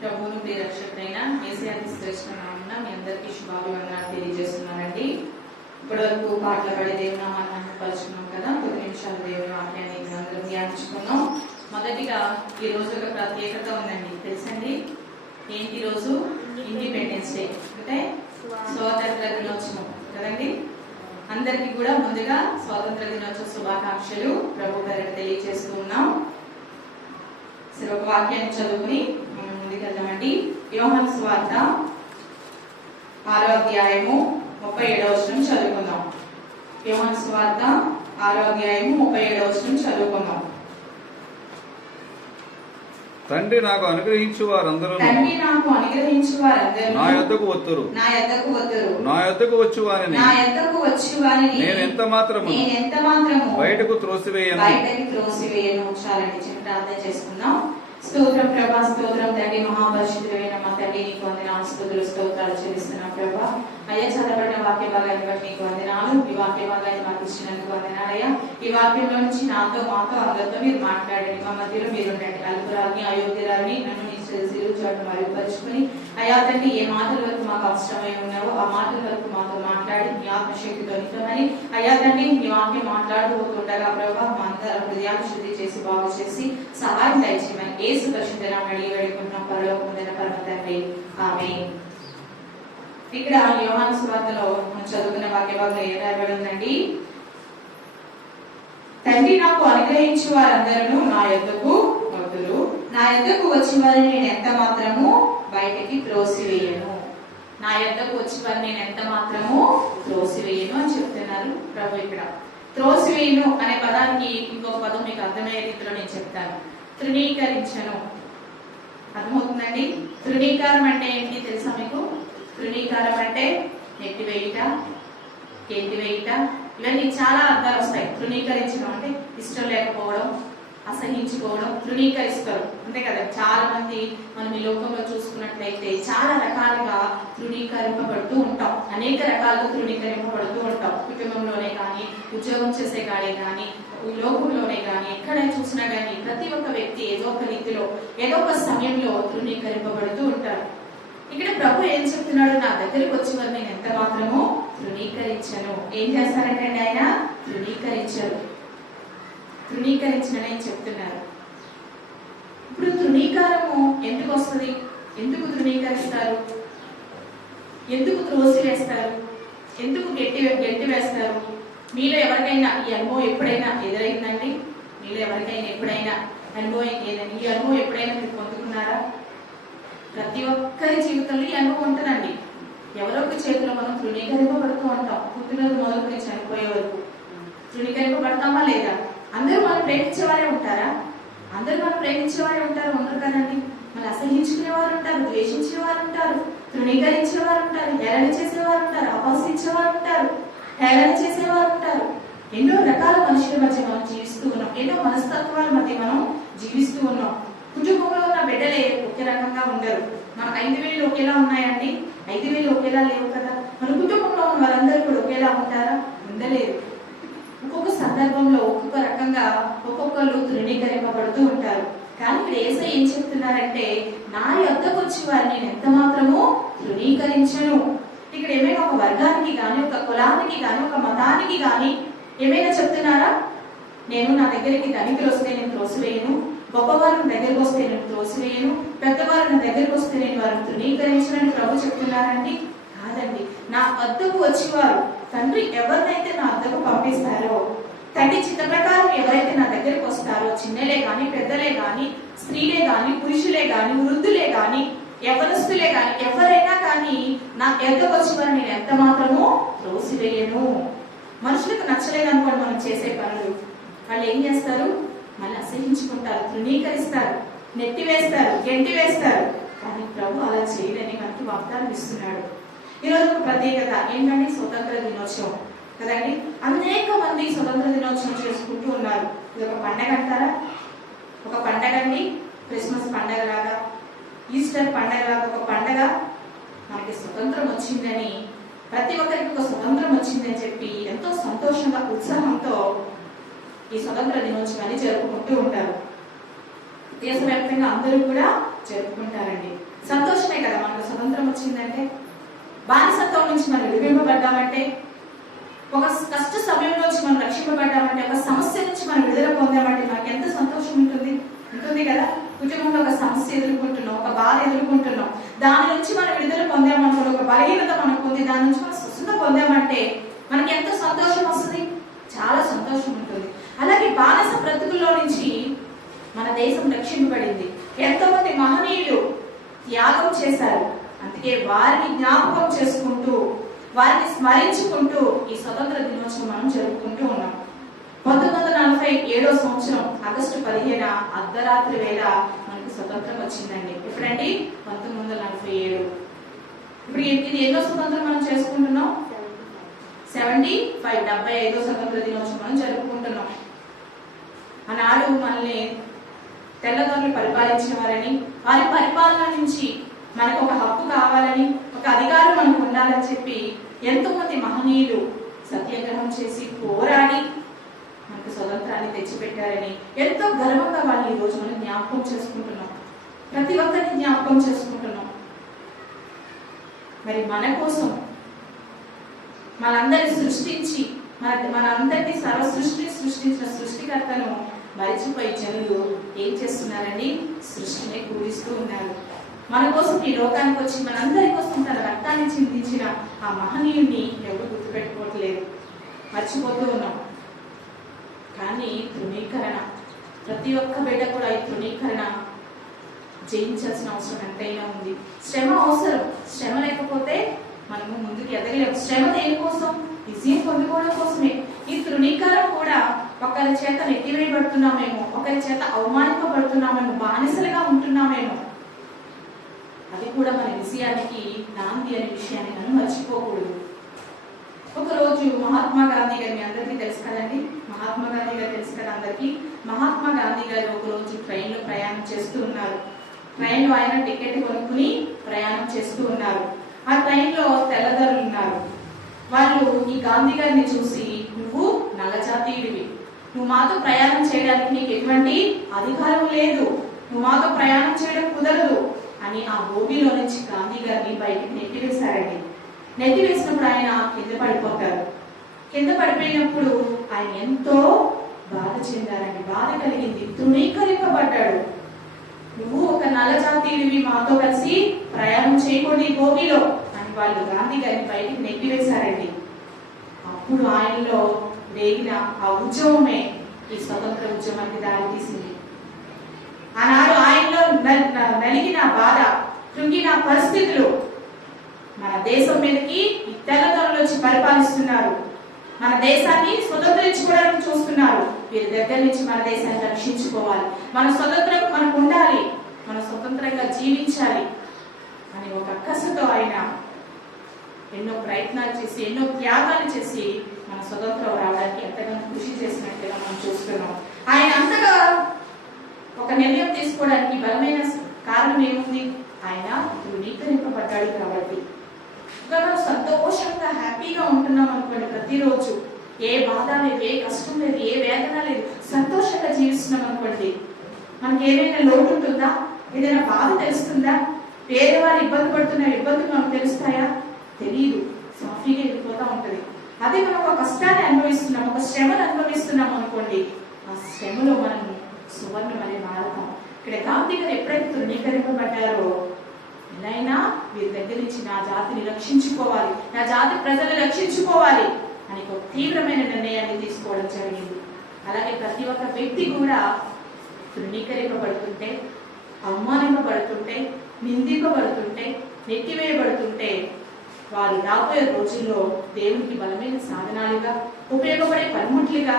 ప్రభువును ప్రియరక్షకుడైన యేసయ్య శ్రేష్ఠ నామమున మీ అందరికీ శుభాభివందనాలు తెలియజేస్తున్నానండి. ఇప్పటి వరకు పాటలు పడి దేవుని నామాన్ని మహిమపరుచుకున్నాం కదా. 10 నిమిషాలు దేవుని వాక్యాన్ని అందరం ధ్యానించుకున్నాం. మొదటిగా ఈ రోజు ఒక ప్రత్యేకత ఉందండి, తెలుసండి? ఏంటి రోజు? ఇండిపెండెన్స్ డే, అంటే స్వాతంత్ర దినోత్సవం కదండి. అందరికీ కూడా ముందుగా స్వాతంత్ర దినోత్సవ శుభాకాంక్షలు ప్రభు గారికి తెలియజేస్తూ ఉన్నాం. సరే, ఒక వాక్యాన్ని చదువుకుని ముందుకెళ్దామండి. యోహాను సువార్త 6వ అధ్యాయము 37వ వచనం చదువుకుందాం. యోహాను సువార్త 6వ అధ్యాయము 37వ వచనం చదువుకుందాం. తండ్రి నాకు అనుగ్రహించు వారందరూ నా యొద్దకు వత్తురు. నా యొద్దకు వచ్చు వారిని నేను ఎంత మాత్రము బయటకు త్రోసివేయను. చాలండి, చిన్న ప్రార్థన చేసుకుందాం. స్తోత్రం ప్రభా, స్తోత్రం తండ్రి, మహాపరిశుద్ధుడైన మా తండ్రి, నీకు వందనాలు, స్తుతులు, స్తోత్రాలు చెల్లిస్తున్నాం ప్రభా. అయ్యా, చదవబడిన వాక్య భాగాన్ని బట్టి నీకు వందనాలు. ఈ వాక్య భాగాన్ని మాకు ఇచ్చినందుకు వందనాలయ్యా. ఈ వాక్యంలో నుంచి నాతో, మాతో, అందరితో మీరు మాట్లాడండి. మా మధ్యలో మీరు ఉండండి. అల్పురాల్ని, అయోగ్యురాల్ని నన్ను నీ సిలువచాటును మరుగుపరుచుకుని అయ్యా తండ్రి, ఏ మాటల వరకు మాకు అవసరమై ఉన్నావో ఆ మాటల వరకు మాతో మాట్లాడి మీ ఆత్మశక్తితో నింపమని అయ్యా తండ్రి, మీ వాక్యం మాట్లాడుతుండగా ప్రభా మా అందరం హృదయాన్ని శుద్ధి చేసి బాగు చేసి సహాయం దయచేయమని యేసు పరిశుద్ధ నామమున అడిగి వేడుకుంటున్నాం పరలోకమందున్న పరమ తండ్రి, ఆమేన్. ఇక్కడ యోహాను సువార్తలో మనం చదువుకున్న వాక్య భాగంలో ఏం రాయబడి ఉందండి? తండ్రి నాకు అనుగ్రహించు వారందరూ నా యొద్దకు వత్తురు. నా యొద్దకు వచ్చి వారిని నేను ఎంత మాత్రము బయటికి త్రోసివేయను. నా యొద్దకు వచ్చి వారిని నేను ఎంత మాత్రము త్రోసివేయను అని చెప్తున్నారు ప్రభు. ఇక్కడ త్రోసివేయను అనే పదానికి ఇంకొక పదం మీకు అర్థమయ్యే రీతిలో నేను చెప్తాను. తృణీకరించను. అర్థమవుతుందండి? తృణీకారం అంటే ఏంటి తెలుసా మీకు? తృణీకారం అంటే నెట్టివేయుట, ఎత్తివేయుట, ఇవన్నీ చాలా అర్థాలు వస్తాయి. తృణీకరించడం అంటే ఇష్టం లేకపోవడం, అసహించుకోవడం, తృణీకరిస్తారు అంతే కదా. చాలా మంది మనం ఈ లోకంలో చూసుకున్నట్లయితే చాలా రకాలుగా తృణీకరింపబడుతూ ఉంటాం. అనేక రకాలుగా తృణీకరింపబడుతూ ఉంటాం. కుటుంబంలోనే కానీ, ఉద్యోగం చేసే కాడే కానీ, ఈ లోకంలోనే కానీ, ఎక్కడ చూసినా కానీ ప్రతి ఒక్క వ్యక్తి ఏదో ఒక రీతిలో ఏదో ఒక సమయంలో తృణీకరింపబడుతూ ఉంటారు. ఇక్కడ ప్రభు ఏం చెప్తున్నాడు? నా దగ్గరికి వచ్చి వారు నేను ఎంత మాత్రమో తృణీకరించను. ఏం చేస్తారంటే ఆయన తృణీకరించరు. తృణీకరించనని చెప్తున్నారు. ఇప్పుడు తృణీకారము ఎందుకు వస్తుంది? ఎందుకు తృణీకరిస్తారు? ఎందుకు త్రోసివేస్తారు? ఎందుకు గట్టి వేస్తారు? మీలో ఎవరికైనా ఈ అనుభవం ఎప్పుడైనా ఎదురైందండి? మీలో ఎవరికైనా ఎప్పుడైనా అనుభవం ఏదండి? ఈ అనుభవం ఎప్పుడైనా మీరు పొందుకున్నారా? ప్రతి ఒక్కరి జీవితంలో ఈ అనుభవం ఉంటుందండి. ఎవరో ఒక చేతిలో మనం తృణీకరింపబడుతూ ఉంటాం. పుట్టినరోజు మొదలుకొని చనిపోయే వరకు తృణీకరింపబడతామా లేదా? అందరూ మనం ప్రేమించేవారే ఉంటారా? అందరూ మనం ప్రేమించేవారే ఉంటారు? ఉండరు కదండి. మనం అసహించుకునేవారు ఉంటారు, ద్వేషించేవారు ఉంటారు, తృణీకరించేవారు ఉంటారు, హేళన చేసేవారు ఉంటారు, అపహసించేవారు ఉంటారు, హేళన చేసేవారు ఉంటారు. ఎన్నో రకాల మనుషుల మధ్య మనం జీవిస్తూ ఉన్నాం. ఎన్నో మనస్తత్వాల మధ్య మనం జీవిస్తూ ఉన్నాం. కుటుంబంలో ఉన్న బిడ్డలే ఒకే రకంగా ఉండరు. మన 5 వేలు ఒకేలా ఉన్నాయండి? 5 వేలు ఒకేలా లేవు కదా. మన కుటుంబంలో ఉన్న వాళ్ళందరూ కూడా ఒకేలా ఉంటారా? ఉండలేదు. ఒక్కొక్క సందర్భంలో ఒక్కొక్క రకంగా ఒక్కొక్కరు తృణీకరింపబడుతూ ఉంటారు. కానీ ఇక్కడ యేసయ్య ఏం చెప్తున్నారంటే, నా యొద్దకు వచ్చి వారిని నేను ఎంత మాత్రమో తృణీకరించను. ఇక్కడ ఏమైనా ఒక వర్గానికి కానీ, ఒక కులానికి కానీ, ఒక మతానికి కానీ ఏమైనా చెప్తున్నారా? నేను నా దగ్గరికి ధనికులు వస్తే నేను త్రోసివేయను, గొప్పవారు నా దగ్గరకు వస్తే నేను త్రోసివేయను, పెద్దవారు నా దగ్గరకు వస్తే నేను వారిని తృణీకరించనని ప్రభు చెప్తున్నారండి? కాదండి. నా వద్దకు వచ్చేవారు, తండ్రి ఎవరినైతే నా వద్దకు పంపిస్తారో, తండ్రి చిత్త ప్రకారం ఎవరైతే నా దగ్గరకు వస్తారో, చిన్నలే కానీ, పెద్దలే కానీ, స్త్రీలే కానీ, పురుషులే కానీ, వృద్ధులే కానీ, యవనస్తులే కానీ, ఎవరైనా కానీ నా వద్దకు వచ్చేవారు నేను ఎంత మాత్రమో త్రోసివేయను. మనుషులకు నచ్చలేదు అనుకోండి మనం చేసే పనులు, వాళ్ళు ఏం చేస్తారు? మళ్ళీ అసహించుకుంటారు, తృణీకరిస్తారు, నెట్టివేస్తారు, గెంటి వేస్తారు. కానీ ప్రభు అలా చేయలేని మనకి వాగ్దానం ఇస్తున్నాడు. ఈరోజు ఒక ప్రత్యేకత ఏంటంటే స్వతంత్ర దినోత్సవం కదండి. అనేక మంది స్వతంత్ర దినోత్సవం చేసుకుంటూ ఉన్నారు. ఇది ఒక పండగ అంటారా? ఒక పండగ అండి. క్రిస్మస్ పండగ లాగా, ఈస్టర్ పండగ లాగా ఒక పండగ. మనకి స్వతంత్రం వచ్చిందని, ప్రతి ఒక్కరికి ఒక స్వతంత్రం వచ్చిందని చెప్పి ఎంతో సంతోషంగా, ఉత్సాహంతో ఈ స్వతంత్ర దినోత్సవాన్ని జరుపుకుంటూ ఉంటారు. దేశవ్యాప్తంగా అందరూ కూడా జరుపుకుంటారండి. వచ్చిందంటే, బానిసత్వం నుంచి మనం విడిపింపబడ్డామంటే, ఒక కష్ట సమయంలో నుంచి మనం రక్షింపబడ్డామంటే, ఒక సమస్య నుంచి మనం విడుదల పొందామంటే మనకి ఎంత సంతోషం ఉంటుంది కదా. కుటుంబంలో ఒక సమస్య ఎదుర్కొంటున్నాం, ఒక బాధ ఎదుర్కొంటున్నాం, దాని నుంచి మనం విడుదల పొందామనుకోండి, ఒక బలహీనత మనకు ఉంది, దాని నుంచి మనం స్వస్థత పొందామంటే మనకి ఎంత సంతోషం వస్తుంది, చాలా సంతోషం ఉంటుంది. అలాగే బానిస బ్రతుకుల్లో నుంచి మన దేశం రక్షింపబడింది. ఎంతోమంది మహనీయులు త్యాగం చేశారు. అందుకే వారిని జ్ఞాపకం చేసుకుంటూ, వారిని స్మరించుకుంటూ ఈ స్వతంత్ర దినోత్సవం మనం జరుపుకుంటూ ఉన్నాం. 1947 సంవత్సరం ఆగస్టు 15 అర్ధరాత్రి వేళ మనకు స్వతంత్రం వచ్చిందండి. ఎప్పుడండి? 1947. ఇప్పుడు ఇది ఎన్నో స్వతంత్రం మనం చేసుకుంటున్నాం? 75, 75వ స్వతంత్ర దినోత్సవం మనం జరుపుకుంటున్నాం. ఆనాడు మనల్ని తెల్లదొరలు పరిపాలించిన వారని, వారి పరిపాలన నుంచి మనకు ఒక హక్కు కావాలని, ఒక అధికారం మనకు ఉండాలని చెప్పి ఎంతో మంది మహనీయులు సత్యాగ్రహం చేసి పోరాడి మనకు స్వతంత్రాన్ని తెచ్చిపెట్టారని ఎంతో గర్వంగా వాళ్ళు ఈ రోజు మనం జ్ఞాపకం చేసుకుంటున్నాం. ప్రతి ఒక్కరిని జ్ఞాపకం చేసుకుంటున్నాం. మరి మన కోసం మనందరిని సృష్టించి మనందరినీ సృష్టించిన సృష్టికర్తను మరిచిపోయి జనులు ఏం చేస్తున్నారని సృష్టిని కూడిస్తూ ఉన్నారు. మన కోసం ఈ లోకానికి వచ్చి మనందరి కోసం తన రక్తాన్ని చిందించిన ఆ మహనీయుడిని ఎవరు గుర్తుపెట్టుకోవట్లేదు, మర్చిపోతూ ఉన్నాం. కానీ తృణీకరణ, ప్రతి ఒక్క బిడ్డ కూడా ఈ తృణీకరణ జయించాల్సిన అవసరం ఎంతైనా ఉంది. శ్రమ అవసరం. శ్రమ లేకపోతే మనము ముందుకు ఎదగలేము. శ్రమ దేనికోసం? విజయం పొందుకోవడం కోసమే. ఈ తృణీకారం కూడా ఒకరి చేత నెట్టివేయబడుతున్నామేమో, ఒకరి చేత అవమానింపబడుతున్నామేమో, బానిసలుగా ఉంటున్నామేమో, అది కూడా మన విజయానికి నాంది అనే విషయాన్ని మనం మర్చిపోకూడదు. ఒకరోజు మహాత్మా గాంధీ గారు, మీ అందరికీ తెలుసు కదండి, మహాత్మా గాంధీ గారు తెలుసు కదా అందరికీ. మహాత్మా గాంధీ గారు ఒకరోజు ట్రైన్లో ప్రయాణం చేస్తూ ఉన్నారు. ట్రైన్లో ఆయన టికెట్ కొనుక్కుని ప్రయాణం చేస్తూ ఉన్నారు. ఆ ట్రైన్లో తెల్లదొరలు ఉన్నారు. వాళ్ళు ఈ గాంధీ గారిని చూసి, నువ్వు నల్లజాతీయుడివి, నువ్వు మాతో ప్రయాణం చేయడానికి నీకు ఎటువంటి అధికారం లేదు, నువ్వు మాతో ప్రయాణం చేయడం కుదరదు అని ఆ బోగిలో నుంచి గాంధీ గారిని బయటికి నెట్టివేశారండి. నెట్టివేసినప్పుడు ఆయన కింద పడిపోతారు. కింద పడిపోయినప్పుడు ఆయన ఎంతో బాధ చెందారండి, బాధ కలిగింది, తృణీకరింపబడ్డాడు. నువ్వు ఒక నల్లజాతీయుడివి, మాతో కలిసి ప్రయాణం చేయకూడదు ఈ భోగిలో అని వాళ్ళు గాంధీ గారిని బయటికి నెట్టివేశారండి. అప్పుడు ఆయనలో రేగిన ఆ ఉద్యమమే ఈ స్వతంత్ర ఉద్యమానికి దారితీసింది. ఆనాడు ఆయనలో నలిగిన బాధ, కృంగిన పరిస్థితులు, మన దేశం మీదకి ఈ తెల్లదొరలు వచ్చి పరిపాలిస్తున్నారు, మన దేశాన్ని స్వతంత్రించుకోవడానికి చూస్తున్నారు, వీరి దగ్గర నుంచి మన దేశాన్ని రక్షించుకోవాలి, మన స్వతంత్రం మనకు ఉండాలి, మనం స్వతంత్రంగా జీవించాలి అని ఒక అక్కసతో ఆయన ఎన్నో ప్రయత్నాలు చేసి, ఎన్నో త్యాగాలు చేసి మన స్వతంత్రం రావడానికి ఎంతగానో కృషి చేసినట్టుగా మనం చూస్తున్నాం. ఆయన అంతగా ఒక నిర్ణయం తీసుకోవడానికి బలమైన కారణం ఏముంది? ఆయన ధృవీకరింపబడ్డాడు కాబట్టి. మనం సంతోషంగా హ్యాపీగా ఉంటున్నాం అనుకోండి, ప్రతిరోజు ఏ బాధ లేదు, ఏ కష్టం లేదు, ఏ వేదన లేదు, సంతోషంగా జీవిస్తున్నాం అనుకోండి, మనకి ఏదైనా లోటు ఉంటుందా? ఏదైనా బాధ తెలుస్తుందా? వేరే వాళ్ళు ఇబ్బంది పడుతున్న ఇబ్బందులు మనకు తెలుస్తాయా? తెలియదు, సాఫీగా వెళ్ళిపోతూ ఉంటది. అదే మనం ఒక కష్టాన్ని అనుభవిస్తున్నాం, ఒక శ్రమను అనుభవిస్తున్నాం అనుకోండి, ఆ శ్రమలో మనం సువర్ణం అనే మారతాం. ఇక్కడ గాంధీ గారు ఎప్పుడైతే తృణీకరింపబడ్డారో, ఎలాగైనా వీరి దగ్గర నుంచి నా జాతిని రక్షించుకోవాలి, నా జాతి ప్రజలు రక్షించుకోవాలి అని ఒక తీవ్రమైన నిర్ణయాన్ని తీసుకోవడం జరిగింది. అలాగే ప్రతి ఒక్క వ్యక్తి కూడా తృణీకరింపబడుతుంటే, అవమానింపబడుతుంటే, నిందింపబడుతుంటే, నెట్టివేయబడుతుంటే, వారు రాబోయే రోజుల్లో దేవునికి బలమైన సాధనాలుగా, ఉపయోగపడే పనిముట్లుగా,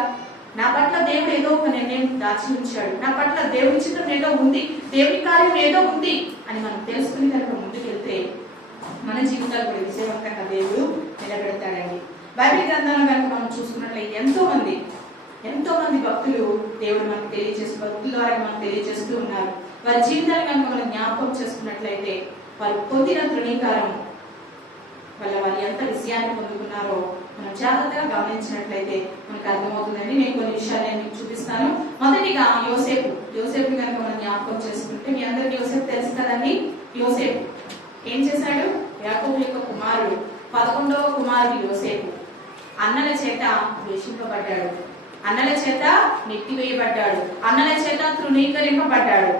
నా పట్ల దేవుడు ఏదో ఒక నిర్ణయం దాచి ఉంచాడు, నా పట్ల దేవుని చిత్రం ఏదో ఉంది, దేవుని కార్యం ఏదో ఉంది అని మనం తెలుసుకుని కనుక ముందుకెళ్తే మన జీవితాలు కూడా విజయవంతంగా దేవుడు నిలబెడతాడండి. బైబిల్ గ్రంథాలను కనుక మనం చూసుకున్నట్లయితే ఎంతో మంది భక్తులు దేవుడు మనకు భక్తుల ద్వారా మనకు తెలియజేస్తూ ఉన్నారు. వారి జీవితాలు కనుక మనం జ్ఞాపకం చేసుకున్నట్లయితే వారు పొందిన తృణీకారం వల్ల వారు ఎంత విజయాన్ని పొందుకున్నారో మనం జాగ్రత్తగా గమనించినట్లయితే మనకు అర్థమవుతుందండి. నేను కొన్ని విషయాలు మీకు చూపిస్తాను. మొదటిగా యోసేపు కనుక మనం జ్ఞాపకం చేసుకుంటే, మీ అందరికి యోసేపు తెలుసు కదండి. యోసేపు ఏం చేశాడు? యాకోబు యొక్క కుమారుడు, 11వ కుమారుడు యోసేపు అన్నల చేత ద్వేషింపబడ్డాడు, అన్నల చేత నెట్టివేయబడ్డాడు, అన్నల చేత తృణీకరింపబడ్డాడు.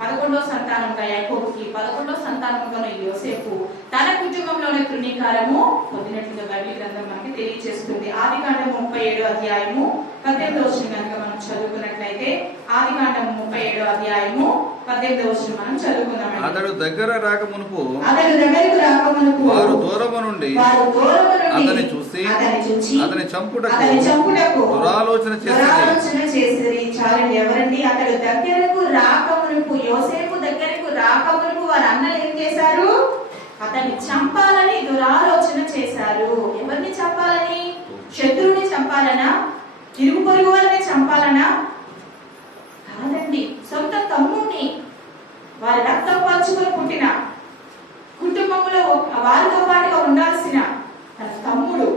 11వ సంతానంగా యాకోబుకి 11వ సంతానంగా యోసేపు తన కుటుంబంలోని తృణీకారము పొందినట్లుగా బైబిల్ గ్రంథం మనకి తెలియజేస్తుంది. ఆదికాండము 37వ అధ్యాయము 18వ వచనం కనుక మనం చదువుకున్నట్లయితే, ఆదికాండము 37వ అధ్యాయము 18వ వచనం మనం చదువుకుందాం. అతడు దగ్గర రాకమునుపు వారు దూరము నుండి అతని చూసి అతని చంపుటకు దురాలోచన చేసిరి. చాలండి, ఎవరండి? అతడు దగ్గరకు రాకమునుపు, యోసేపు దగ్గరకు రాకమునుపు వారి అన్నలు ఏం చేశారు? అతన్ని చంపాలని దురాలోచన చేశారు. ఎవరిని చంపాలని? శత్రువుని చంపాలనా? ఇరుగు పొరుగు వారిని చంపాలనా? కాదండి, సొంత తమ్ముడిని, వారి రక్తం పంచుకొని పుట్టిన కుటుంబంలో వారితో పాటుగా ఉండాల్సిన తన తమ్ముడు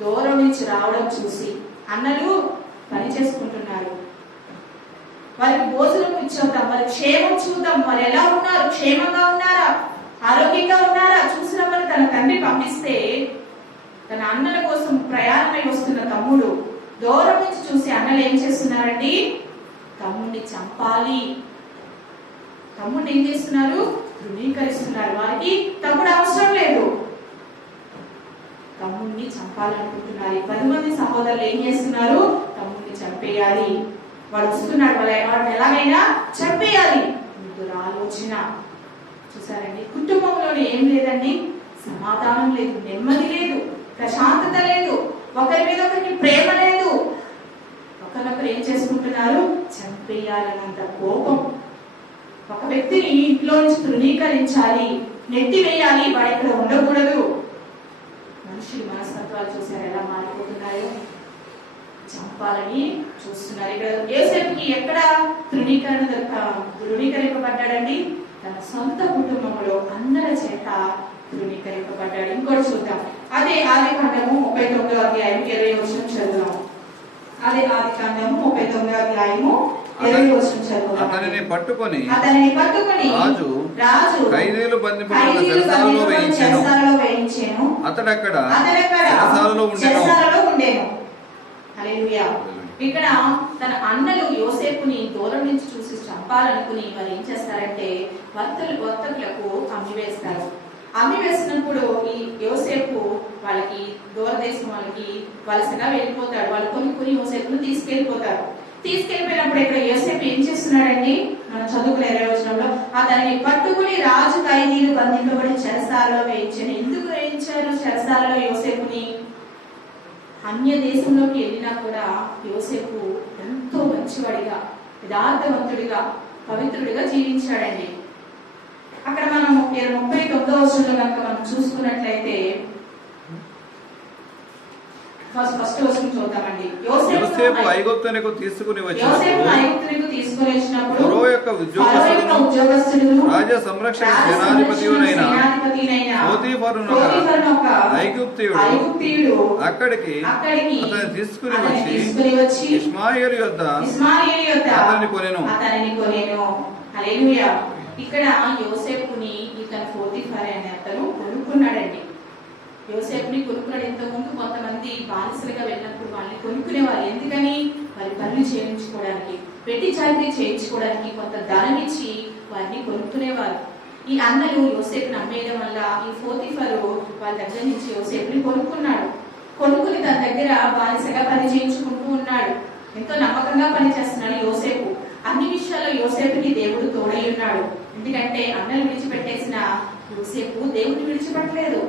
దూరం నుంచి రావడం చూసి అన్నలు పని చేసుకుంటున్నారు, వారికి భోజనం ఇచ్చేద్దాం, వారి క్షేమం చూద్దాం, వారు ఎలా ఉన్నారు, క్షేమంగా ఉన్నారా, ఆరోగ్యంగా ఉన్నారా చూసినామని తన తండ్రి పంపిస్తే, తన అన్నల కోసం ప్రయాణమై వస్తున్న తమ్ముడు దూరం నుంచి చూసి అన్నలు ఏం చేస్తున్నారండి? తమ్ముడిని చంపాలి, తమ్ముడిని ఏం చేస్తున్నారు? ధృవీకరిస్తున్నారు. వారికి తమ్ముడు అవసరం లేదు, తమ్ముడిని చంపాలనుకుంటున్నారు. 10 మంది సహోదరులు ఏం చేస్తున్నారు? తమ్ముడిని చంపేయాలి, వాడు వస్తున్నాడు, వాడిని ఎలాగైనా చంపేయాలి. దురాలోచన. చూసారండి, కుటుంబంలోనే ఏం లేదండి, సమాధానం లేదు, నెమ్మది లేదు, ప్రశాంతత లేదు, ఒకరి మీద ఒకరికి ప్రేమ లేదు, ఒకరినొకరు ఏం చేసుకుంటున్నారు? చంపేయాలన్నంత కోపం. ఒక వ్యక్తిని ఇంట్లో నుంచి తృణీకరించాలి, నెట్టివేయాలి, వాడు ఇక్కడ ఉండకూడదు. మనుషుల మనస్తత్వాలు చూసారు ఎలా మారిపోతున్నాయో, చంపాలని చూస్తున్నారు. ఇక్కడ యోసేపుకి ఎక్కడ తృణీకరింపబడ్డాడండి? తన సొంత కుటుంబంలో అందరి చేత తృణీకరింపబడ్డాడు. ఇంకోటి చూద్దాం, అదే ఆదికాండము 39వ అధ్యాయం 20వ వచనం చదువుదాం. అదే ఆదికాండము 39వ అధ్యాయము 20వ వచనం చదువుదాం. అతనిని పట్టుకొని రాజు ఖైదీలు బంధింపబడిన చెరసాలలో వేయించెను. అతడక్కడ చెరసాలలో ఉండెను. హల్లెలూయా. ఇక్కడ తన అన్నలు యోసేపుని దూరం నుంచి చూసి చంపాలనుకుని వారు ఏం చేస్తారంటే వర్తకులకు అమ్మివేస్తారు. అమ్మివేసినప్పుడు ఈ యోసేపు వాళ్ళకి దూరదేశం వాళ్ళకి వలసగా వెళ్ళిపోతాడు. వాళ్ళు కొనుక్కుని యోసేపును తీసుకెళ్లిపోతారు. తీసుకెళ్లిపోయినప్పుడు ఇక్కడ యోసేపు ఏం చేస్తున్నాడండి? మనం చదువుకునే 20వ వచనంలో, అతన్ని పట్టుకుని రాజు ఖైదీలు బంధింపబడి చెరసాలలో వేయించారు. ఎందుకు వేయించారు చెరసాలలో యోసేపుని? అన్య దేశంలోకి వెళ్ళినా కూడా యోసేపు ఎంతో మంచివాడిగా, యథార్థవంతుడిగా, పవిత్రుడిగా జీవించాడండి. అక్కడ మనం 39వ వచనంలో కనుక మనం చూసుకున్నట్లయితే ఫస్ట్ వచనం చూద్దామండి. యోసేపు ఐగుప్తునకు తీసుకుని వచ్చినప్పుడు ఫరో యొక్క ఉద్యోగస్తుడు రాజ సంరక్షణ సేనాధిపతియునైన పోతీఫరును ఐగుప్తీయుడు అక్కడికి అతన్ని తీసుకుని వచ్చి ఇష్మాయేలు యొద్ద అతన్ని కొనెను. హల్లెలూయా. ఇక్కడ యోసేపుని ఇతను పోతీఫర్ అనే అతను కొనుక్కున్నాడండి. యోసేపుని కొనుక్కున్నాడు. ఇంతకుముందు కొంతమంది బానిసలుగా వెళ్ళినప్పుడు వాళ్ళని కొనుక్కునేవారు. ఎందుకని? వారి పనులు చేయించుకోవడానికి, పెట్టి చాకరీ చేయించుకోవడానికి కొంత ధనం ఇచ్చి వారిని కొనుక్కునేవారు. ఈ అన్నలు యోసేపుని అమ్మేయడం వల్ల ఈ పోతీఫరు వాళ్ళ దగ్గర నుంచి యోసేపుని కొనుక్కున్నాడు. కొనుక్కుని తన దగ్గర బానిసగా పని చేయించుకుంటూ ఉన్నాడు. ఎంతో నమ్మకంగా పనిచేస్తున్నాడు యోసేపు. అన్ని విషయాల్లో యోసేపుకి దేవుడు తోడై ఉన్నాడు. ఎందుకంటే అన్నలు విడిచిపెట్టేసిన యోసేపు దేవుడిని విడిచిపెట్టలేదు.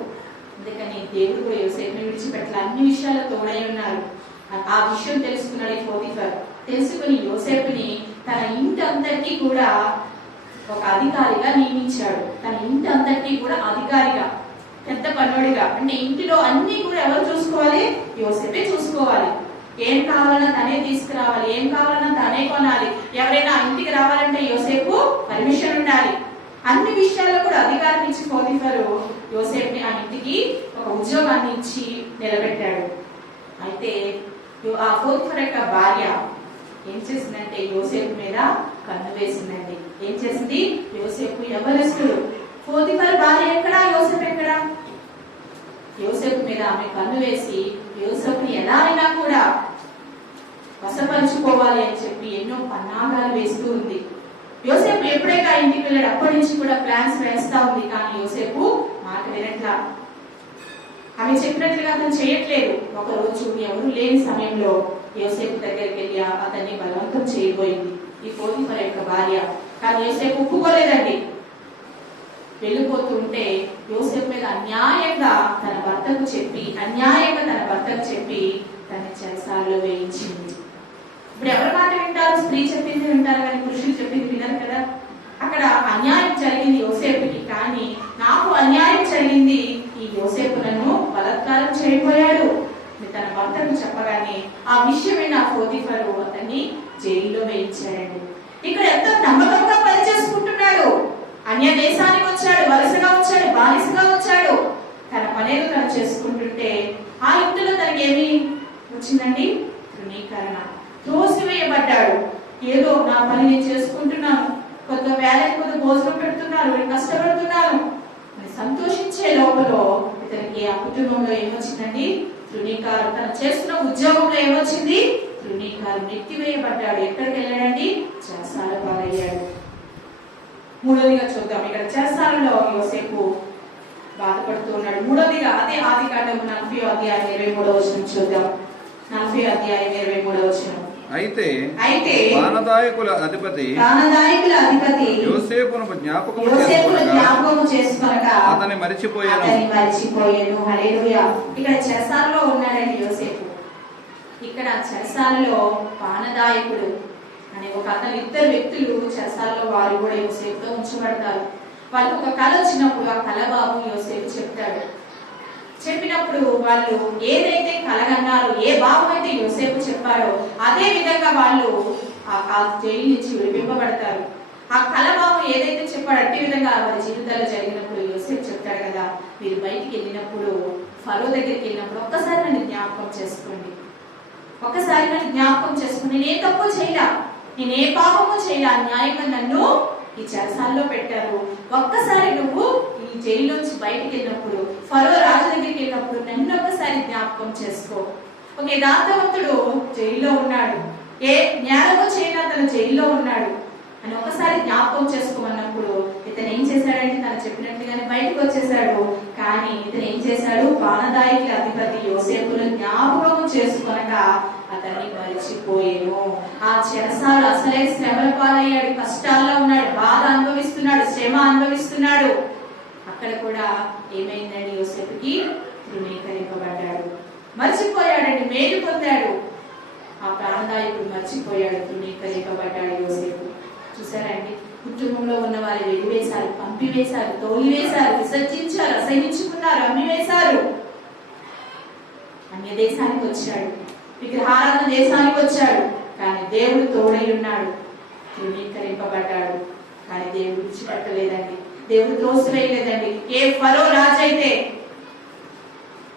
అందుకని దేవుడు కూడా యోసేపుని విడిచిపెట్టలే, అన్ని విషయాల్లో తోడై ఉన్నారు. ఆ విషయం తెలుసుకున్నాడు ఈ పోతీఫర్. తెలుసుకుని యోసేపుని తన ఇంటి అంతటికీ కూడా ఒక అధికారిగా నియమించాడు. తన ఇంటి అంతటికీ కూడా అధికారిగా, పెద్ద పనుడిగా. అంటే ఇంటిలో అన్ని కూడా ఎవరు చూసుకోవాలి? యోసేపే చూసుకోవాలి. ఏం కావాలన్నా తనే తీసుకురావాలి, ఏం కావాలన్నా తనే కొనాలి. ఎవరైనా ఇంటికి రావాలంటే యోసేపు పర్మిషన్ ఉండాలి. అన్ని విషయాల్లో కూడా అధికారం ఇచ్చి పోతీఫరు యోసేపుని ఆ ఇంటికి ఒక ఉద్యోగాన్ని ఇచ్చి నిలబెట్టాడు. అయితే ఆ పోతీఫర్ యొక్క భార్య ఏం చేసిందంటే యోసేపు మీద కన్ను వేసిందండి. ఏం చేసింది? యోసేపు యవనస్తుడు, పోతిఫర్ భార్య ఎక్కడా, యోసేపు ఎక్కడా? యోసేపు మీద ఆమె కన్ను వేసి యోసేపుని ఎలా అయినా కూడా వశపరుచుకోవాలి అని చెప్పి ఎన్నో పన్నాగాలు వేస్తూ ఉంది. యోసేపు ఎప్పుడైతే ఆ ఇంటికి వెళ్ళాడు అప్పటి నుంచి కూడా ప్లాన్స్ వేస్తా ఉంది. కానీ యోసేపు మాట వినట్లా. ఆమె చెప్పినట్లుగా అతను చేయట్లేదు. ఒక రోజు ఎవరు లేని సమయంలో యోసేపు దగ్గరికి వెళ్ళి అతన్ని బలవంతం చేయబోయింది ఈ పోతిఫర్ యొక్క భార్య. కానీ యోసేపు ఒప్పుకోలేదండి. వెళ్ళిపోతూ ఉంటే యోసేపు మీద అన్యాయంగా తన భర్తకు చెప్పి తన చెరసాలలో వేయించింది. ఇప్పుడు ఎవరి మాట వింటారు? స్త్రీ చెప్పింది వింటారు కానీ పురుషులు చెప్పింది వినరు కదా. అక్కడ అన్యాయం జరిగింది యోసేపుకి. కానీ నాకు అన్యాయం జరిగింది, ఈ యోసేపు నన్ను బలాత్కారం చేయబోయాడు తన భర్తను చెప్పగానే ఆ విషయం విన్న పోతిఫరు అతన్ని జైల్లో వేయించాడండి. ఇక్కడ ఎంతో నమ్మకంగా పనిచేసుకుంటున్నాడు. అన్య దేశానికి వచ్చాడు, వలసగా వచ్చాడు, బానిసగా వచ్చాడు. తన పనేదో తను చేసుకుంటుంటే ఆ ఇంటిలో తనకి ఏమి వచ్చిందండి? తృణీకరణ. త్రోసివేయబడ్డాడు. ఏదో నా పని నేను చేసుకుంటున్నాను, కొత్త వేళకి కొత్త భోజనం పెడుతున్నారు, నేను కష్టపడుతున్నాను అని సంతోషించే లోపల ఇతనికి ఆ కుటుంబంలో ఏమొచ్చిందండి? తృణీకారం. తను చేస్తున్న ఉద్యోగంలో ఏమొచ్చింది? తృణీకారం. నెట్టివేయబడ్డాడు. ఎక్కడికి వెళ్ళాడండి? చెరసాల పాలయ్యాడు. మూడోదిగా చూద్దాం. ఇక్కడ చెరసాలలో యోసేపు బాధపడుతూ ఉన్నాడు. మూడోదిగా అదే ఆదికాండము 40వ అధ్యాయం 23వ వచనం చూద్దాం. 40వ అధ్యాయం 23వ వచనం. అయితే పానదాయకుల అధిపతి యోసేపును జ్ఞాపకము చేసుకొనగా అతన్ని మరిచిపోయాను. హల్లెలూయా. ఇక్కడ చెరసాలలో ఉన్నాడండి యోసేపు. ఇక్కడ చెరసాలలో పానదాయకుడు అనే ఒక అతను, ఇద్దరు వ్యక్తులు చెరసాలలో వారు కూడా యోసేపుతో ఉంచబడతారు. వాళ్ళకి ఒక కళ వచ్చినప్పుడు ఆ కళ బాబు యోసేపు చెప్తాడు. చెప్పినప్పుడు వాళ్ళు ఏదైతే కలగన్నారో, ఏ భావం అయితే యోసేపు చెప్పాడో అదే విధంగా వాళ్ళు ఆ జైలు నుంచి విడిపింపబడతారు. ఆ కలభావం ఏదైతే చెప్పాడో అట్టి విధంగా వారి జీవితాల్లో జరిగినప్పుడు యోసేపు చెప్తాడు కదా, మీరు బయటికి వెళ్ళినప్పుడు, ఫరో దగ్గరికి వెళ్ళినప్పుడు ఒక్కసారి నన్ను జ్ఞాపకం చేసుకోండి, ఒక్కసారి నన్ను జ్ఞాపకం చేసుకుని నేనే తప్పు చేయలా, నేనే పాపము చేయలా, న్యాయంగా నన్ను ఈ చెరసాలలో పెట్టారు. ఒక్కసారి నువ్వు ఈ జైల్లోంచి బయటికి వెళ్ళినప్పుడు, ఫరో రాజు దగ్గరికి వెళ్ళినప్పుడు నన్ను ఒక్కసారి జ్ఞాపకం చేసుకో. ఒక యథార్థవంతుడు జైల్లో ఉన్నాడు, ఏ న్యాయమో చేయనా తన జైల్లో ఉన్నాడు అని ఒకసారి జ్ఞాపకం చేసుకోమన్నప్పుడు ఇతను ఏం చేశాడంటే తను చెప్పినట్టుగానే బయటకు వచ్చేసాడు. కానీ ఇతను ఏం చేశాడు? పానదాయికి అధిపతి యోసేపును జ్ఞాపకం చేసుకొనక అతన్ని మరిచిపోయాను. ఆ చెరసాలు అసలే శ్రమల పాలయ్యాడు, కష్టాల్లో ఉన్నాడు, బాధ అనుభవిస్తున్నాడు, శ్రమ అనుభవిస్తున్నాడు. అక్కడ కూడా ఏమైందండి? యోసేపుకి తృణీకరింపబడ్డాడు, మర్చిపోయాడండి, మేలు పొందాడు. ఆ ప్రాణదాయకుడు మర్చిపోయాడు, తృణీకరింపబడ్డాడు యోసేపు. చూసారండి, కుటుంబంలో ఉన్న వారు వెలివేశారు, పంపివేశారు, తోలివేశారు, విసర్జించారు, అసహించుకున్నారు, అమ్మివేశారు. అన్య దేశానికి వచ్చాడు, విగ్రహారాధన దేశానికి వచ్చాడు, కానీ దేవుడు తోడై ఉన్నాడు. తృణీకరింపబడ్డాడు, కానీ దేవుడు విడిచిపెట్టలేదండి, దేవుడు త్రోసివేయలేదండి. ఏ ఫరో రాజు అయితే